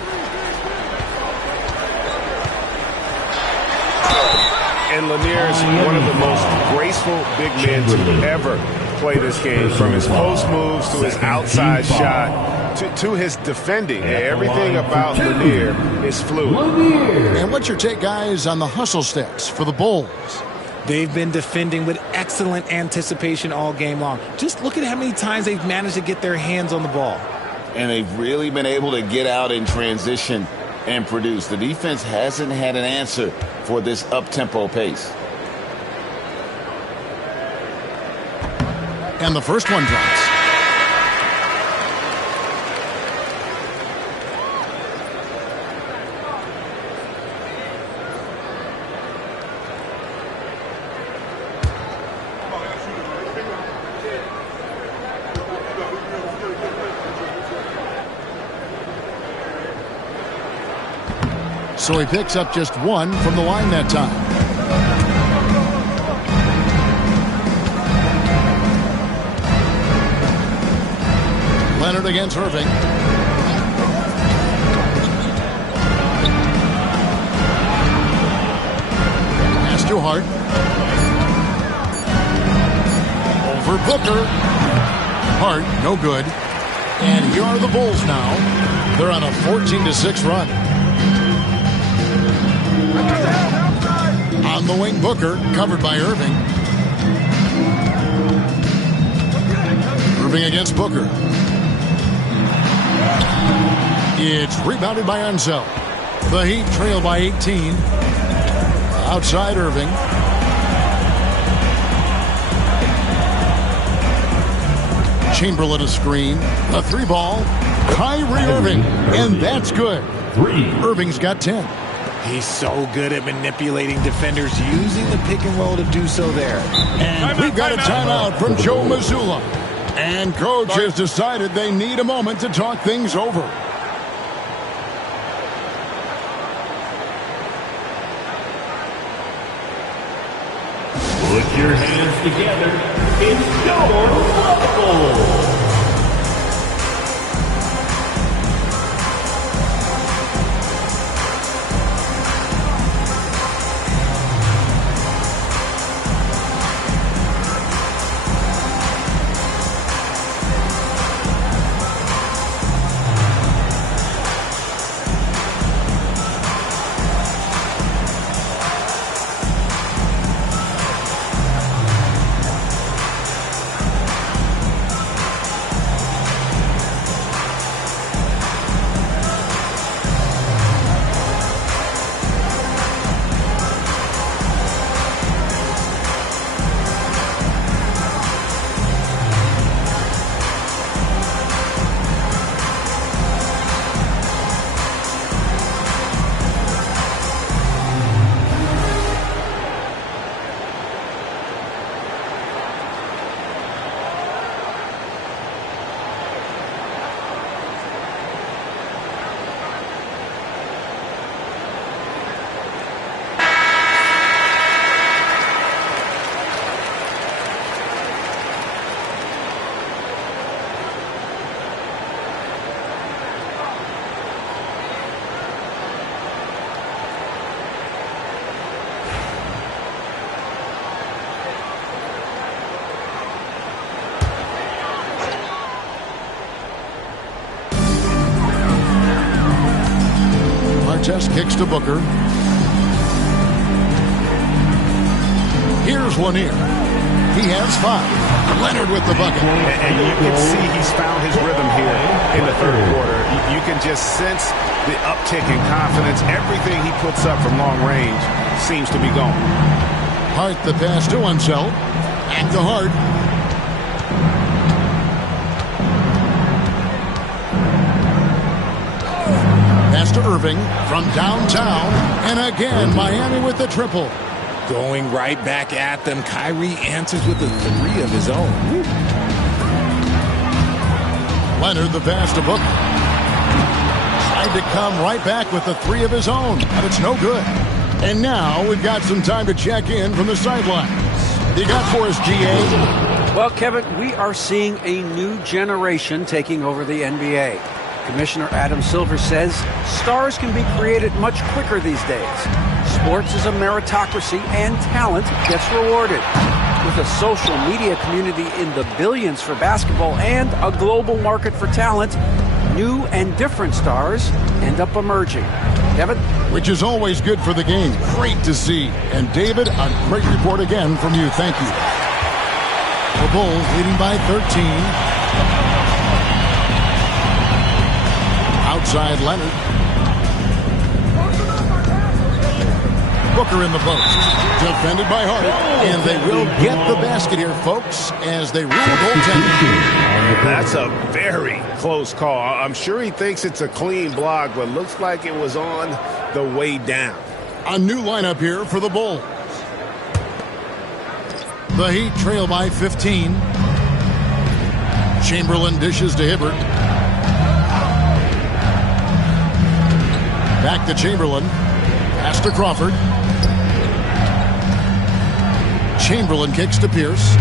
And Lanier is one of the most graceful big men to ever play this game. From his post moves to his outside shot to his defending. Everything about Lanier is fluid. And what's your take, guys, on the hustle stats for the Bulls? They've been defending with excellent anticipation all game long. Just look at how many times they've managed to get their hands on the ball. And they've really been able to get out in transition and produce. The defense hasn't had an answer for this up-tempo pace. And the first one drops. So he picks up just 1 from the line that time. Leonard against Irving. Pass to Hart. Over Booker. Hart, no good. And here are the Bulls now. They're on a 14-6 run. On the wing, Booker, covered by Irving. Irving against Booker. It's rebounded by Ansel. The Heat trail by 18. Outside Irving. Chamberlain a screen. A 3-ball. Kyrie Irving. And that's good. Irving's got 10. He's so good at manipulating defenders, using the pick and roll to do so there. And we've got a timeout from Joe Mazzulla. And Coach has decided they need a moment to talk things over. Put your hands together. It's your bubble. contest, kicks to Booker. Here's Lanier. He has 5. Leonard with the bucket. And you can see he's found his rhythm here in the third quarter. You can just sense the uptick in confidence. Everything he puts up from long range seems to be going. Hart the pass to Unseld. Back to Hart. Pass to Irving from downtown. And again, Miami with the triple. Going right back at them. Kyrie answers with a 3 of his own. Woo. Leonard the pass to Booker. Tried to come right back with the 3 of his own, but it's no good. And now we've got some time to check in from the sidelines. You got for us, GA? Well, Kevin, we are seeing a new generation taking over the NBA. Commissioner Adam Silver says stars can be created much quicker these days. Sports is a meritocracy and talent gets rewarded. With a social media community in the billions for basketball and a global market for talent, new and different stars end up emerging. Kevin? Which is always good for the game. Great to see. And David, a great report again from you. Thank you. The Bulls leading by 13. Outside Leonard. Booker in the post. Defended by Hart. And they will get the basket here, folks, as they rule goaltending. That's a very close call. I'm sure he thinks it's a clean block, but looks like it was on the way down. A new lineup here for the Bulls. The Heat trail by 15. Chamberlain dishes to Hibbert. Back to Chamberlain. Pass to Crawford. Chamberlain kicks to Pierce.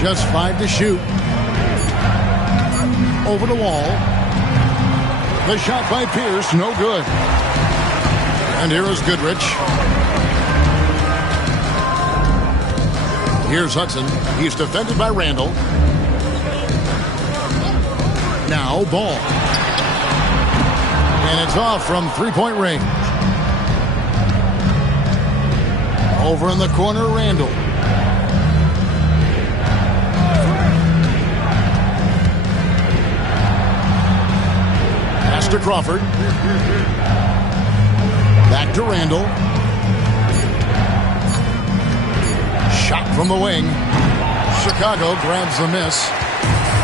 Just 5 to shoot. Over the wall. The shot by Pierce, no good. And here is Goodrich. Here's Hudson. He's defended by Randall. Now Ball. And it's off from three-point range. Over in the corner, Randall. Pass to Crawford. Back to Randall. Shot from the wing. Chicago grabs the miss.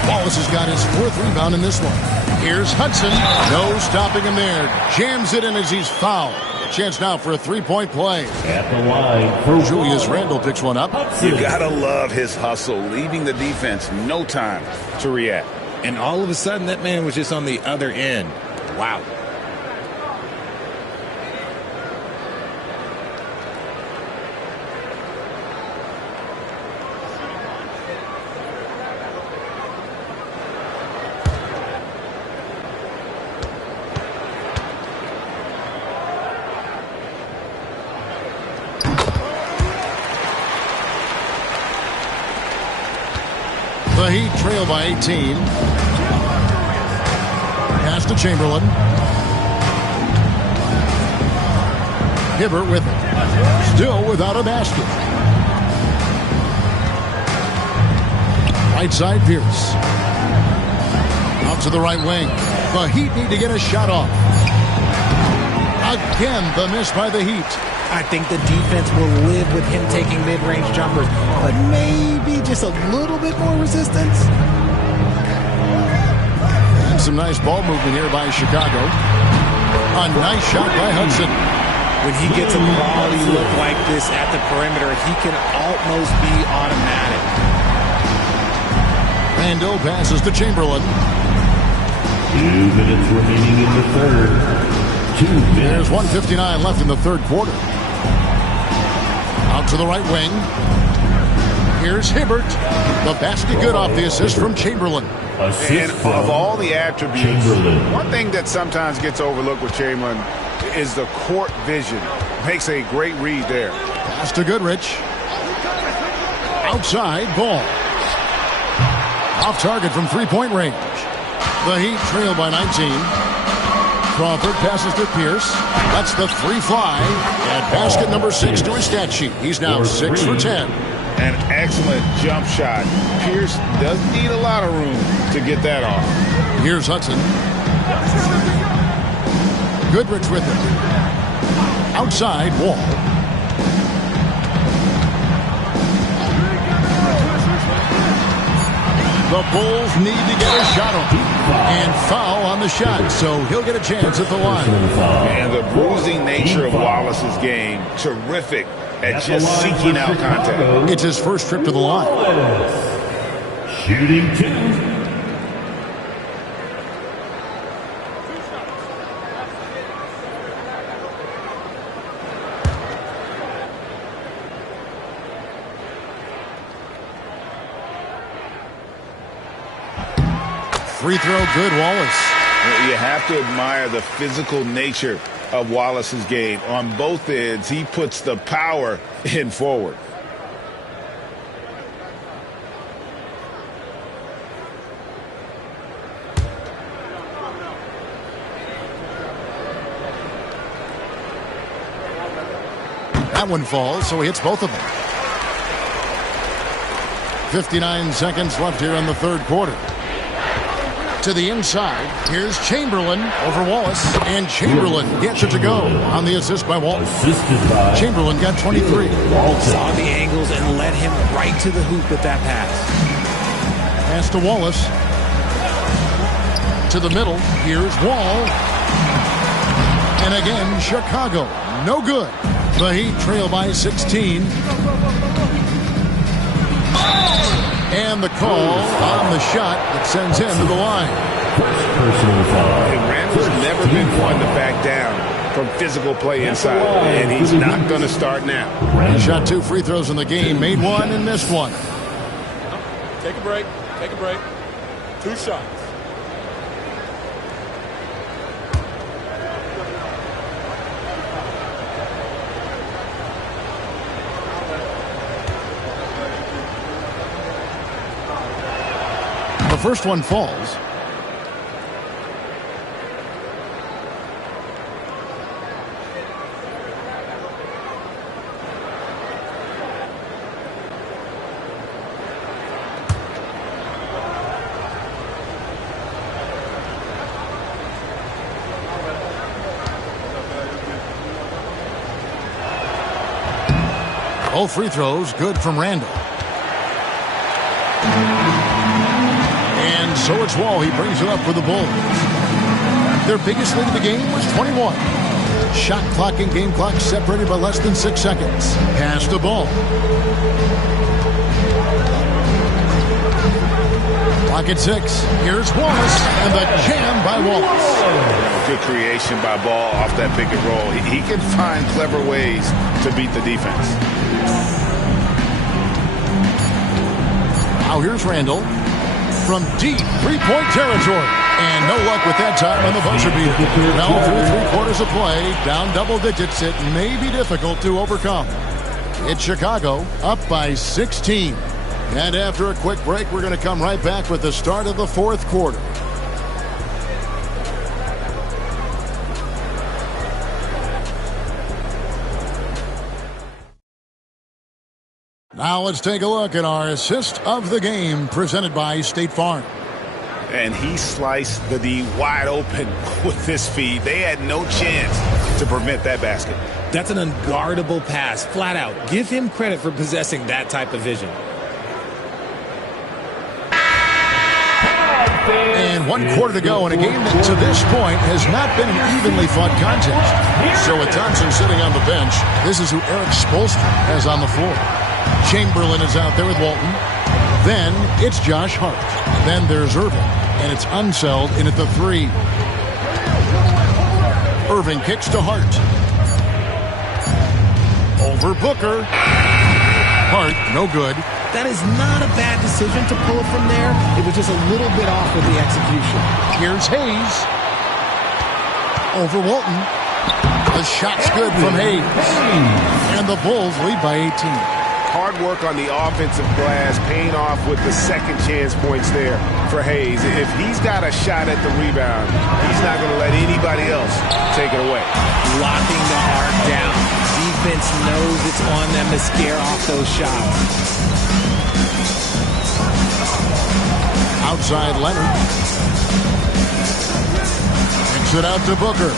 Wallace has got his 4th rebound in this one. Here's Hudson. No stopping him there. Jams it in as he's fouled. Chance now for a 3-point play. At the line for Julius Randle picks one up. You gotta love his hustle, leaving the defense no time to react. And all of a sudden, that man was just on the other end. Wow. The Heat trail by 18. Pass to Chamberlain. Hibbert with it. Still without a basket. Right side, Pierce. Out to the right wing. The Heat need to get a shot off. Again, the miss by the Heat. I think the defense will live with him taking mid-range jumpers, but maybe just a little bit more resistance. And some nice ball movement here by Chicago. A nice shot by Hudson. When he gets a quality look like this at the perimeter, he can almost be automatic. Randall passes to Chamberlain. 2 minutes remaining in the third. 2 minutes. There's 1:59 left in the third quarter. Out to the right wing. Here's Hibbert. The basket good off the assist from Chamberlain. And of all the attributes, one thing that sometimes gets overlooked with Chamberlain is the court vision. Makes a great read there. Pass to Goodrich. Outside, Ball. Off target from three-point range. The Heat trail by 19. Crawford passes to Pierce. That's the 3 fly. And basket number 6 to his stat sheet. He's now 6 for 10. An excellent jump shot. Pierce doesn't need a lot of room to get that off. Here's Hudson. Goodrich with him. Outside, Wall. The Bulls need to get a shot on. And foul on the shot, so he'll get a chance at the line. And the bruising nature of Wallace's game, terrific at just seeking out contact. It's his first trip to the line. Shooting 2. Free throw, good, Wallace. You have to admire the physical nature of Wallace's game. On both ends, he puts the power in forward. That one falls, so he hits both of them. 59 seconds left here in the third quarter. To the inside, here's Chamberlain over Wallace, and Chamberlain gets it to go on the assist by Walton. Chamberlain got 23. Saw the angles and led him right to the hoop with that pass. Pass to Wallace. To the middle, here's Wall. And again, Chicago, no good. The Heat trail by 16. And the call on the shot that sends him to the line. Personal foul. And Randall's never been one to back down from physical play inside. And he's not going to start now. He shot 2 free throws in the game, made 1 and missed 1. Take a break. Take a break. 2 shots. The first one falls. All free throws good from Randall. And so it's Wall. He brings it up for the Bulls. Their biggest lead of the game was 21. Shot clock and game clock separated by less than 6 seconds. Pass the ball. Clock at 6. Here's Wallace and the jam by Wallace. Good creation by Ball off that pick and roll. He can find clever ways to beat the defense. Now here's Randall from deep three-point territory. And no luck with that time on the buzzer beater. Well, through 3 quarters of play, down double digits, it may be difficult to overcome. It's Chicago up by 16. And after a quick break, we're going to come right back with the start of the fourth quarter. Now let's take a look at our assist of the game presented by State Farm. And he sliced the D wide open with his feet. They had no chance to prevent that basket. That's an unguardable pass, flat out. Give him credit for possessing that type of vision. And 1 quarter to go in a game that to this point has not been an evenly fought contest. So with Thompson sitting on the bench, this is who Eric Spoelstra has on the floor. Chamberlain is out there with Walton. Then it's Josh Hart. Then there's Irving. And it's Unseld in at the 3. Irving kicks to Hart. Over Booker. Hart, no good. That is not a bad decision to pull it from there. It was just a little bit off with the execution. Here's Hayes. Over Walton. The shot's good from Hayes. And the Bulls lead by 18. hard work on the offensive glass, paying off with the second chance points there for Hayes. If he's got a shot at the rebound, he's not going to let anybody else take it away. Locking the arc down. Defense knows it's on them to scare off those shots. Outside Leonard. Kicks it out to Booker.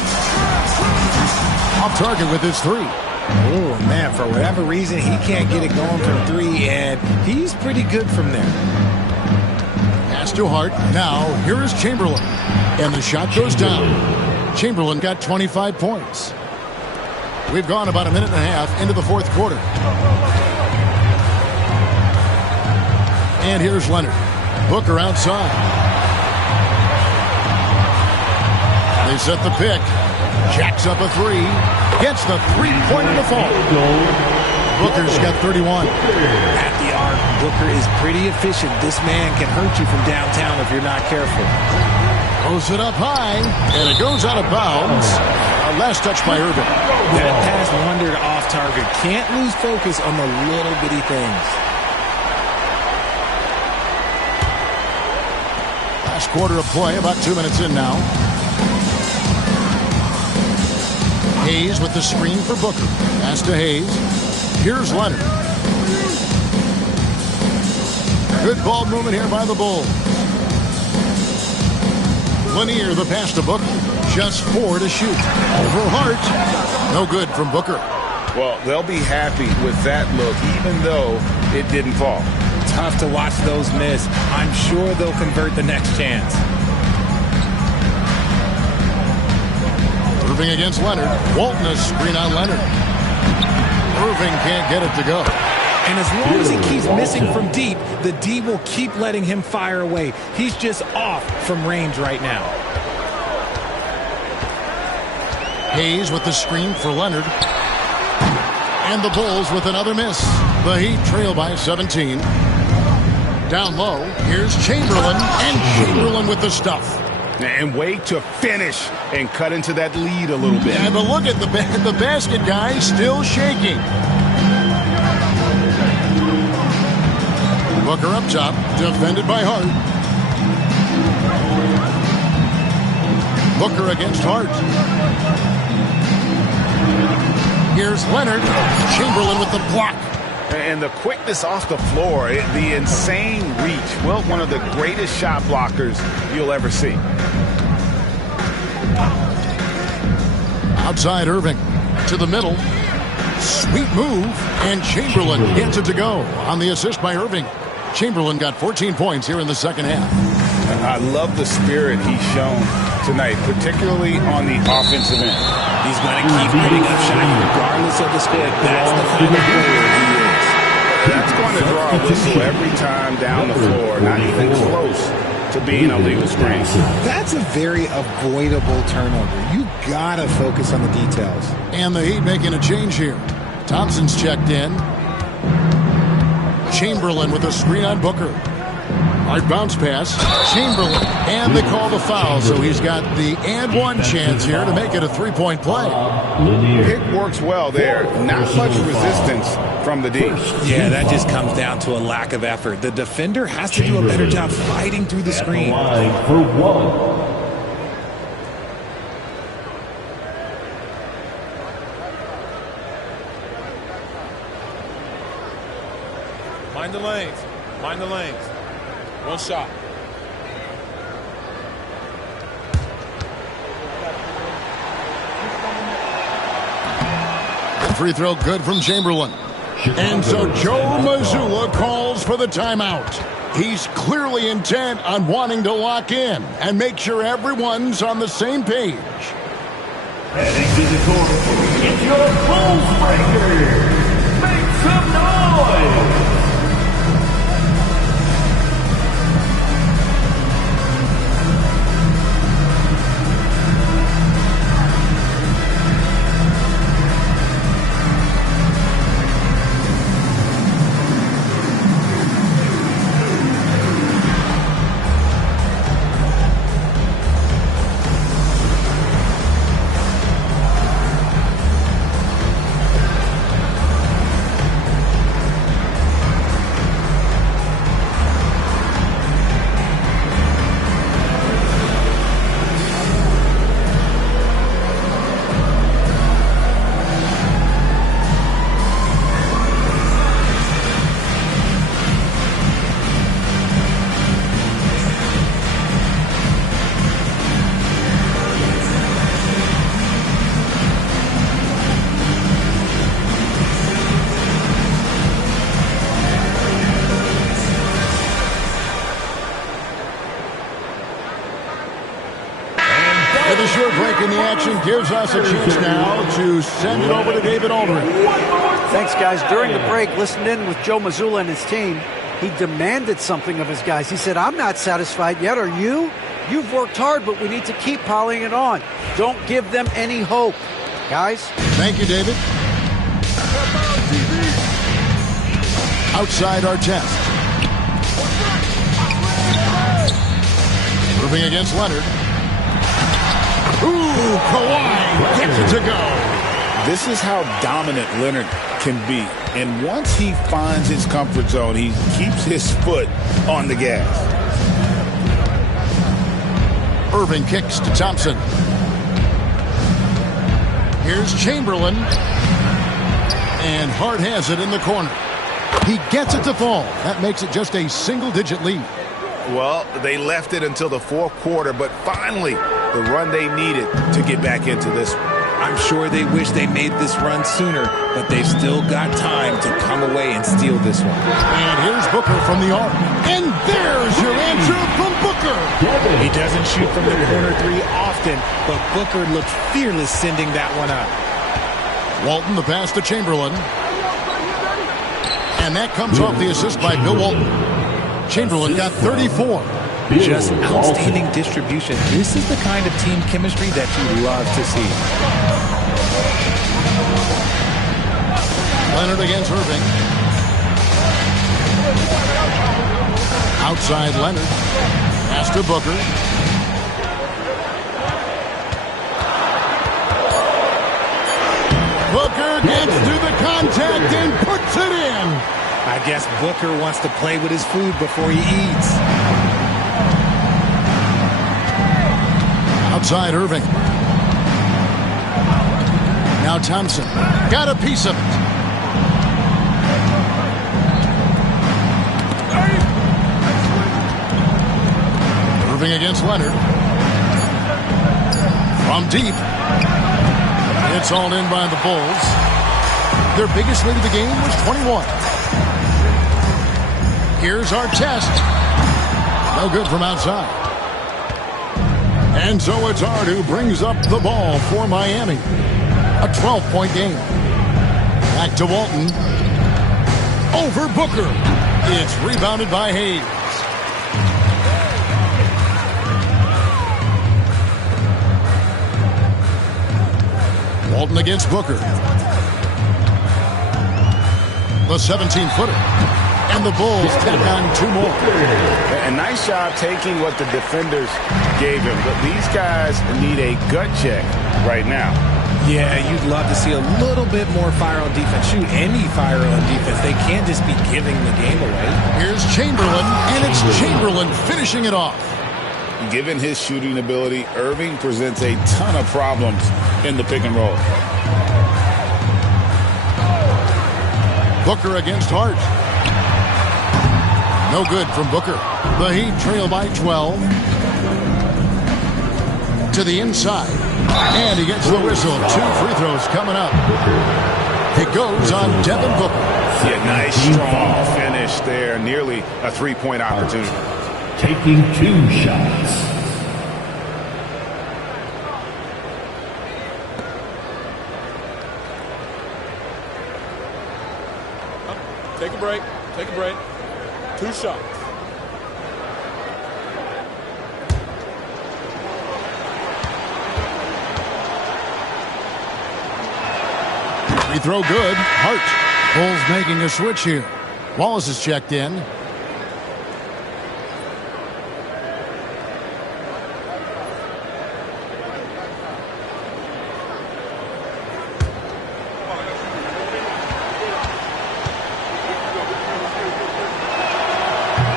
Off target with his three. Oh, man, for whatever reason, he can't get it going from three, and he's pretty good from there. Pass to Hart. Now, here is Chamberlain. And the shot goes down. Chamberlain got 25 points. We've gone about a minute and a half into the fourth quarter. And here's Leonard. Booker outside. They set the pick. Jacks up a three. Gets the three-pointer to fall. Booker's got 31. At the arc, Booker is pretty efficient. This man can hurt you from downtown if you're not careful. Throws it up high, and it goes out of bounds. A last touch by Irving. That pass wandered off target. Can't lose focus on the little bitty things. Last quarter of play, about 2 minutes in now. Hayes with the screen for Booker. Pass to Hayes. Here's Leonard. Good ball movement here by the Bulls. Lanier, the pass to Booker. Just 4 to shoot. Over Hart. No good from Booker. Well, they'll be happy with that look, even though it didn't fall. Tough to watch those miss. I'm sure they'll convert the next chance. Irving against Leonard. Walton a screen on Leonard. Irving can't get it to go. And as long as he keeps missing from deep, the D will keep letting him fire away. He's just off from range right now. Hayes with the screen for Leonard. And the Bulls with another miss. The Heat trail by 17. Down low, here's Chamberlain. And Chamberlain with the stuff. And wait to finish and cut into that lead a little bit. Yeah, but look at the basket guy still shaking. Booker up top, defended by Hart. Booker against Hart. Here's Leonard. Chamberlain with the block. And the quickness off the floor, the insane reach. Well, one of the greatest shot blockers you'll ever see. Outside Irving to the middle. Sweet move. And Chamberlain gets it to go on the assist by Irving. Chamberlain got 14 points here in the second half. I love the spirit he's shown tonight, particularly on the offensive end. He's going to keep putting up shots regardless of the score. That's the kind of player he is. That's going to draw a whistle every time down the floor. Not even close to being a legal screen. That's a very avoidable turnover. You got to focus on the details. And the Heat making a change here. Thompson's checked in. Chamberlain with a screen on Booker. Hard bounce pass. Chamberlain. And they call the foul, so he's got the and one chance here to make it a three-point play. Pick works well there. Not much resistance from the D. Yeah, that just comes down to a lack of effort. The defender has to do a better job fighting through the screen. For one. Mind the lanes. Mind the lanes. One shot. Free throw good from Chamberlain. And so Joe Mazzulla calls for the timeout. He's clearly intent on wanting to lock in and make sure everyone's on the same page. Heading to the court, it's your Bulls breakers. Make some noise. in the action gives us a chance now to send it over to David Aldridge. Thanks, guys. During the break, listened in with Joe Mazzulla and his team. He demanded something of his guys. He said, I'm not satisfied yet. Are you? You've worked hard, but we need to keep piling it on. Don't give them any hope. Guys? Thank you, David. Outside our test. Moving against Leonard. Ooh, Kawhi gets it to go. This is how dominant Leonard can be. And once he finds his comfort zone, he keeps his foot on the gas. Irving kicks to Thompson. Here's Chamberlain. And Hart has it in the corner. He gets it to fall. That makes it just a single-digit lead. Well, they left it until the fourth quarter, but finally the run they needed to get back into this one. I'm sure they wish they made this run sooner, but they've still got time to come away and steal this one. And here's Booker from the arc. And there's your answer from Booker. He doesn't shoot from the corner three often, but Booker looked fearless sending that one up. Walton, the pass to Chamberlain. And that comes off the assist by Bill Walton. Chamberlain got 34. Just outstanding distribution. This is the kind of team chemistry that you love to see. Leonard against Irving. Outside Leonard. Pass to Booker. Booker gets to the contact and puts it in. I guess Booker wants to play with his food before he eats. Outside Irving. Now Thompson. Got a piece of it. Irving against Leonard. From deep. It's all in by the Bulls. Their biggest lead of the game was 21. Here's our test. No good from outside. And so it's Hart who brings up the ball for Miami. A 12-point game. Back to Walton. Over Booker. It's rebounded by Hayes. Walton against Booker. The 17-footer. And the Bulls tack on two more. A nice job taking what the defenders gave him. But these guys need a gut check right now. Yeah, you'd love to see a little bit more fire on defense. Shoot, any fire on defense. They can't just be giving the game away. Here's Chamberlain, and it's Chamberlain finishing it off. Given his shooting ability, Irving presents a ton of problems in the pick and roll. Booker against Hart. No good from Booker. The Heat trail by 12. To the inside. And he gets the whistle. 2 free throws coming up. It goes on Devin Booker. Yeah, nice strong finish there. Nearly a three-point opportunity. Taking 2 shots. Take a break. Take a break. 2 shots. Free throw good. Hart. Bulls making a switch here. Wallace is checked in.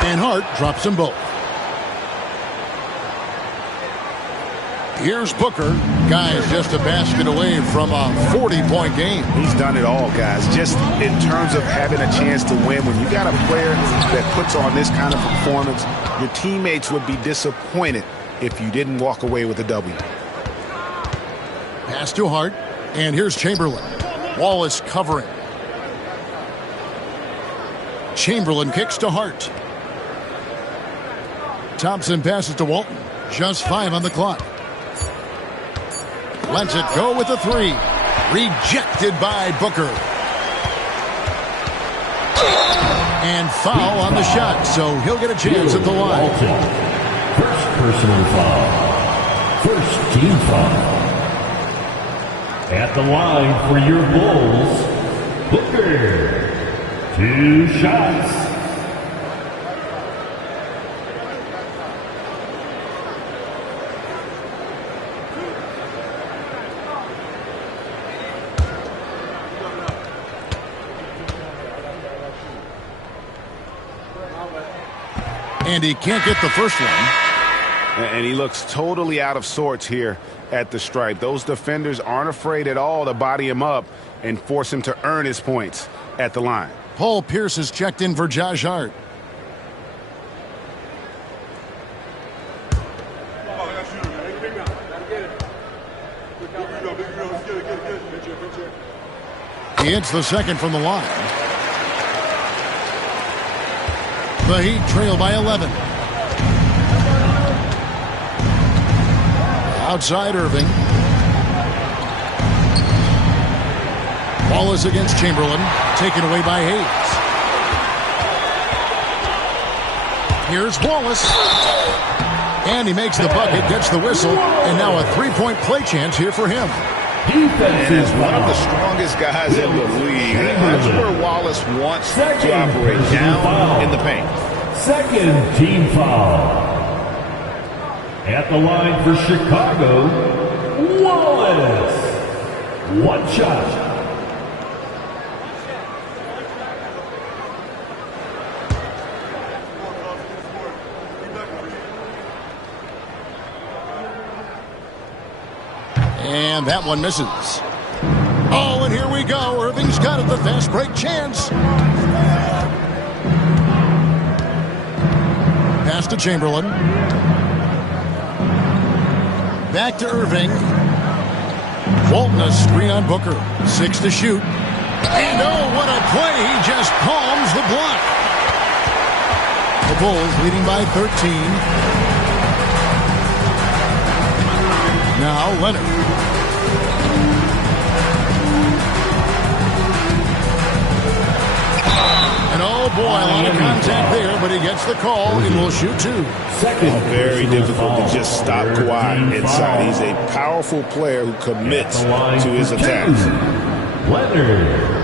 And Hart drops them both. Here's Booker. Guys, just a basket away from a 40-point game. He's done it all, guys. Just in terms of having a chance to win, when you got a player that puts on this kind of performance, your teammates would be disappointed if you didn't walk away with a W. Pass to Hart. And here's Chamberlain. Wallace covering. Chamberlain kicks to Hart. Thompson passes to Walton. Just 5 on the clock. Lets it go with a three. Rejected by Booker. And foul on the shot, so he'll get a chance at the line. First personal foul. First team foul. At the line for your Bulls, Booker. 2 shots. And he can't get the first one. And he looks totally out of sorts here at the stripe. Those defenders aren't afraid at all to body him up and force him to earn his points at the line. Paul Pierce is checked in for Josh Hart. He hits the second from the line. The Heat trail by 11. Outside Irving. Wallace against Chamberlain. Taken away by Hayes. Here's Wallace. And he makes the bucket, gets the whistle, and now a three-point play chance here for him. And as one of the strongest guys in the league, that's where Wallace wants to operate, down in the paint. Second team foul. At the line for Chicago, Wallace. 1 shot. And that one misses. Oh, and here we go. Irving's got it, the fast break chance. Pass to Chamberlain. Back to Irving. Walton a screen on Booker. 6 to shoot. And oh, what a play. He just palms the block. The Bulls leading by 13. Now Leonard. And oh boy, a lot of contact there, but he gets the call and will shoot 2. Very difficult to just stop Kawhi inside. He's a powerful player who commits to his attacks. Leonard.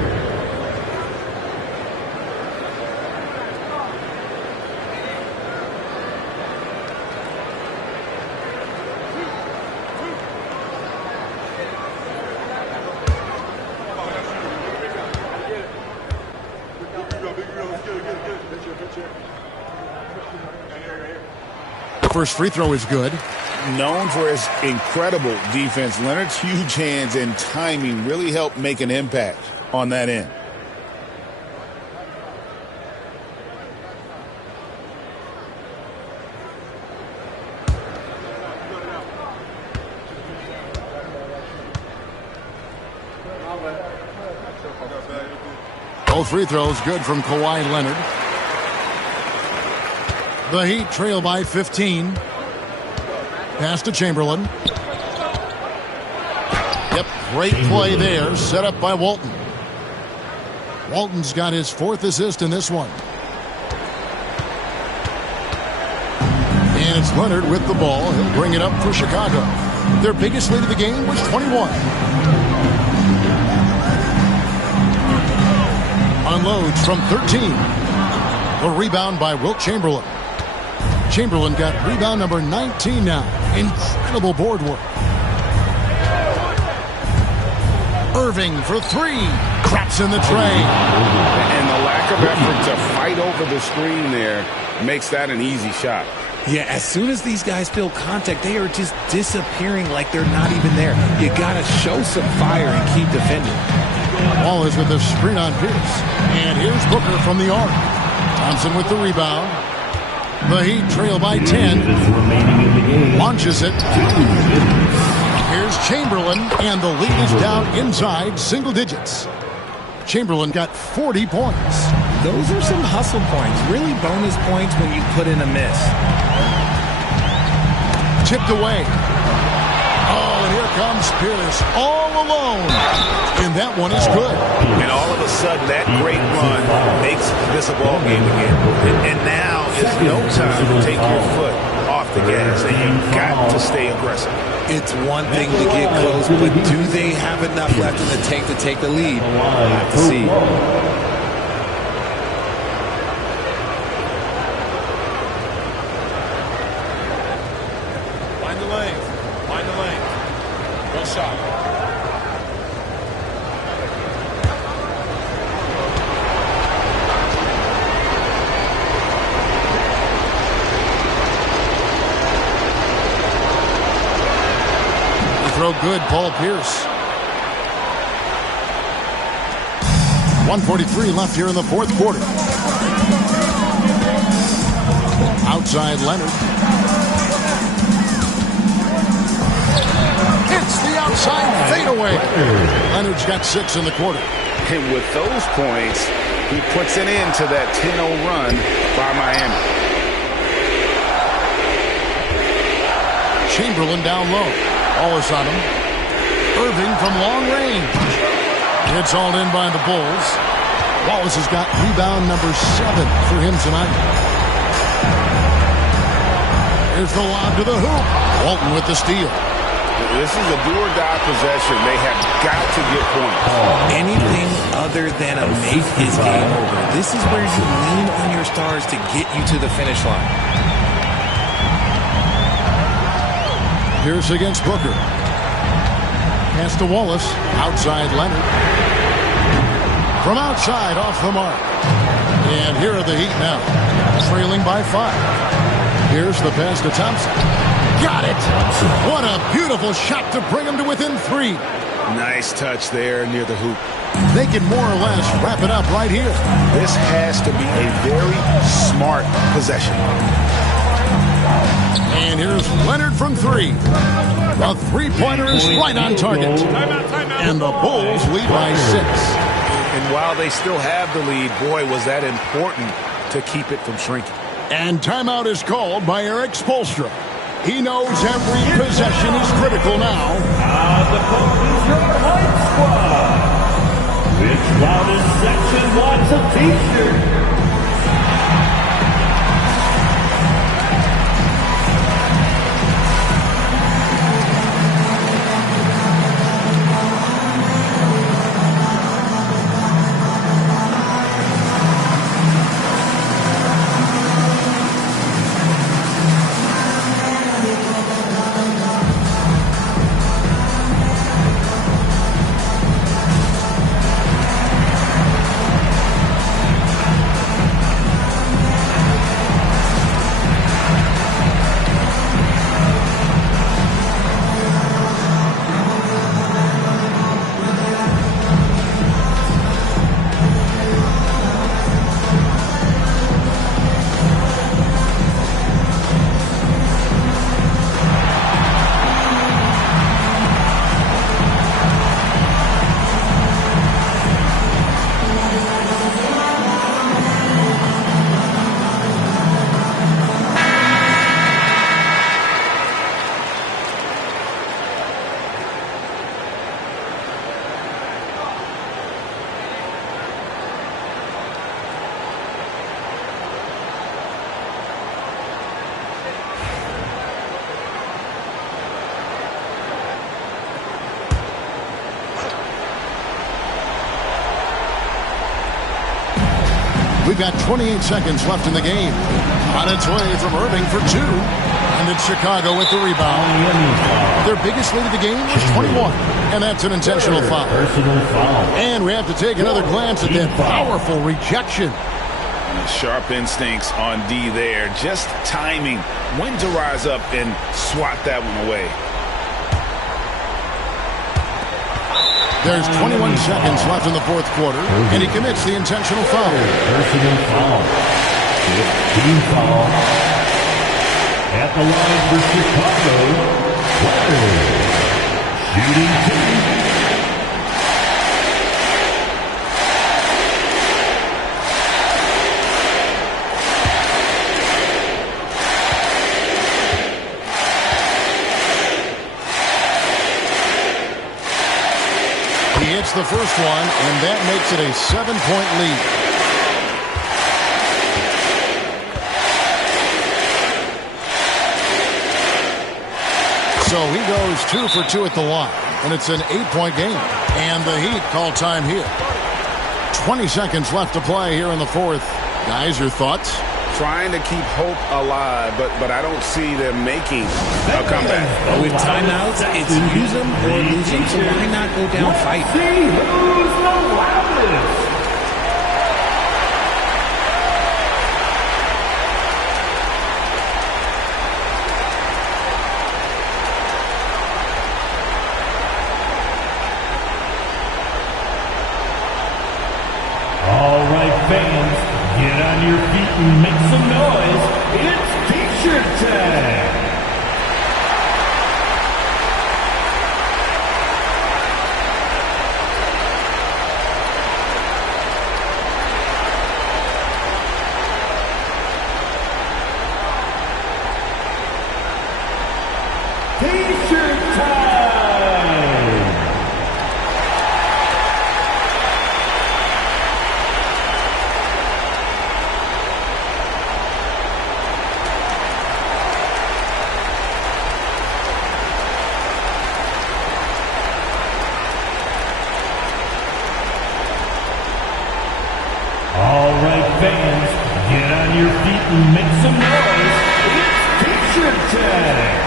First free throw is good. Known for his incredible defense, Leonard's huge hands and timing really helped make an impact on that end. Both free throws good from Kawhi Leonard. The Heat trail by 15. Pass to Chamberlain. Yep, great play there, set up by Walton. Walton's got his 4th assist in this one. And it's Leonard with the ball. He'll bring it up for Chicago. Their biggest lead of the game was 21. Unloads from 13. The rebound by Wilt Chamberlain. Chamberlain got rebound number 19 now. Incredible board work. Irving for 3. Craps in the tray. And the lack of effort to fight over the screen there makes that an easy shot. Yeah, as soon as these guys feel contact, they are just disappearing like they're not even there. You got to show some fire and keep defending. Wallace with the screen on Pierce. And here's Booker from the arc. Thompson with the rebound. The Heat trail by 10. Launches it. Here's Chamberlain, and the lead is down inside single digits. Chamberlain got 40 points. Those are some hustle points. Really bonus points when you put in a miss. Tipped away. Oh, and here comes Pierce all alone. And that one is good. And all of a sudden, that great run makes this a ball game again. And now is no time to take your foot off the gas. And you've got to stay aggressive. It's one thing to get close, but do they have enough left in the tank to take the lead? We'll have to see. Find the lanes. Find the lanes. Go shot. Throw good, Paul Pierce. 1:43 left here in the fourth quarter. Outside Leonard. It's the outside fadeaway. Leonard's got 6 in the quarter. And with those points, he puts an end to that 10-0 run by Miami. Chamberlain down low. Wallace on him. Irving from long range. It's hauled in by the Bulls. Wallace has got rebound number 7 for him tonight. Here's the lob to the hoop. Walton with the steal. This is a do-or-die possession. They have got to get points. Anything other than a make is game over. This is where you lean on your stars to get you to the finish line. Pierce against Booker. Pass to Wallace. Outside Leonard. From outside, off the mark. And here are the Heat now. Trailing by 5. Here's the pass to Thompson. Got it! What a beautiful shot to bring him to within 3. Nice touch there near the hoop. They can more or less wrap it up right here. This has to be a very smart possession. And here's Leonard from 3. The three-pointer is right on target. And the Bulls lead by 6. And while they still have the lead, boy, was that important to keep it from shrinking. And timeout is called by Eric Spoelstra. He knows every possession is critical now. The Bulls White Squad. Which loudest section wants a t-shirt? We've got 28 seconds left in the game. On its way from Irving for 2. And it's Chicago with the rebound. Their biggest lead of the game was 21. And that's an intentional foul. And we have to take another glance at that powerful rejection. Sharp instincts on D there. Just timing when to rise up and swat that one away. There's 21 seconds left in the fourth quarter, and he commits the intentional foul. Personal foul. 15 foul. At the line for Chicago. Shooting 2. first one, and that makes it a 7-point lead. So he goes 2 for 2 at the line, and it's an 8-point game. And the Heat call time here. 20 seconds left to play here in the fourth. Guys, your thoughts? Trying to keep hope alive, but I don't see them making a comeback. With timeouts, it's use them or lose them, so why not go down fighting? See who's the loudest. All right, fans, get on your feet and make some noise. It's T-shirt time. T-shirt time. All right, fans, get on your feet and make some noise. It's T-shirt time.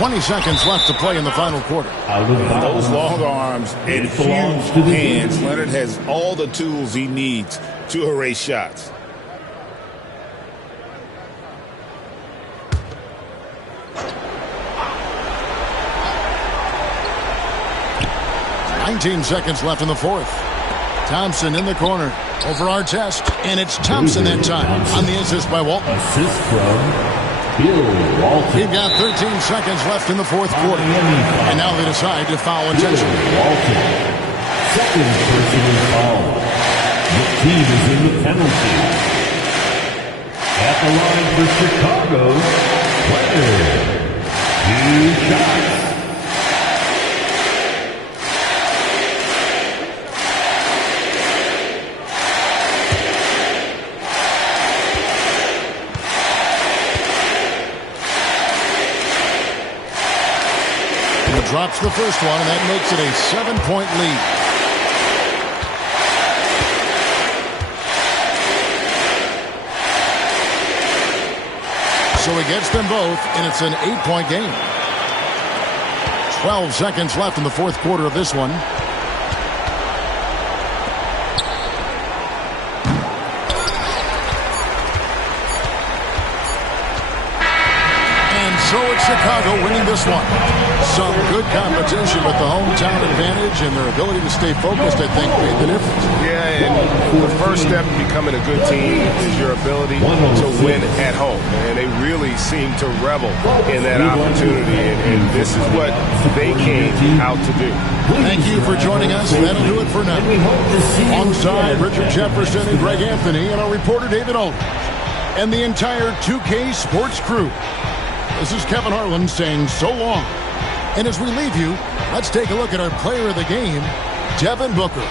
Twenty seconds left to play in the final quarter. Those long arms and huge hands. Leonard has all the tools he needs to erase shots. Nineteen seconds left in the fourth. Thompson in the corner over Artest, and it's Thompson that time on the assist by Walton. Assist from Bill Walton. We've got 13 seconds left in the fourth quarter, and now they decide to foul intentionally. Walton, second personal foul. The team is in the penalty. At the line for Chicago, Leonard. 2 shots. Drops the first one, and that makes it a 7-point lead. So he gets them both, and it's an 8-point game. 12 seconds left in the fourth quarter of this one. So it's Chicago winning this one. Some good competition, but the hometown advantage and their ability to stay focused, I think, made the difference. Yeah, and the first step to becoming a good team is your ability to win at home. And they really seem to revel in that opportunity, and this is what they came out to do. Thank you for joining us. That'll do it for now. Alongside Richard Jefferson and Greg Anthony and our reporter David Aldridge and the entire 2K Sports crew. This is Kevin Harlan saying so long. And as we leave you, let's take a look at our player of the game, Devin Booker.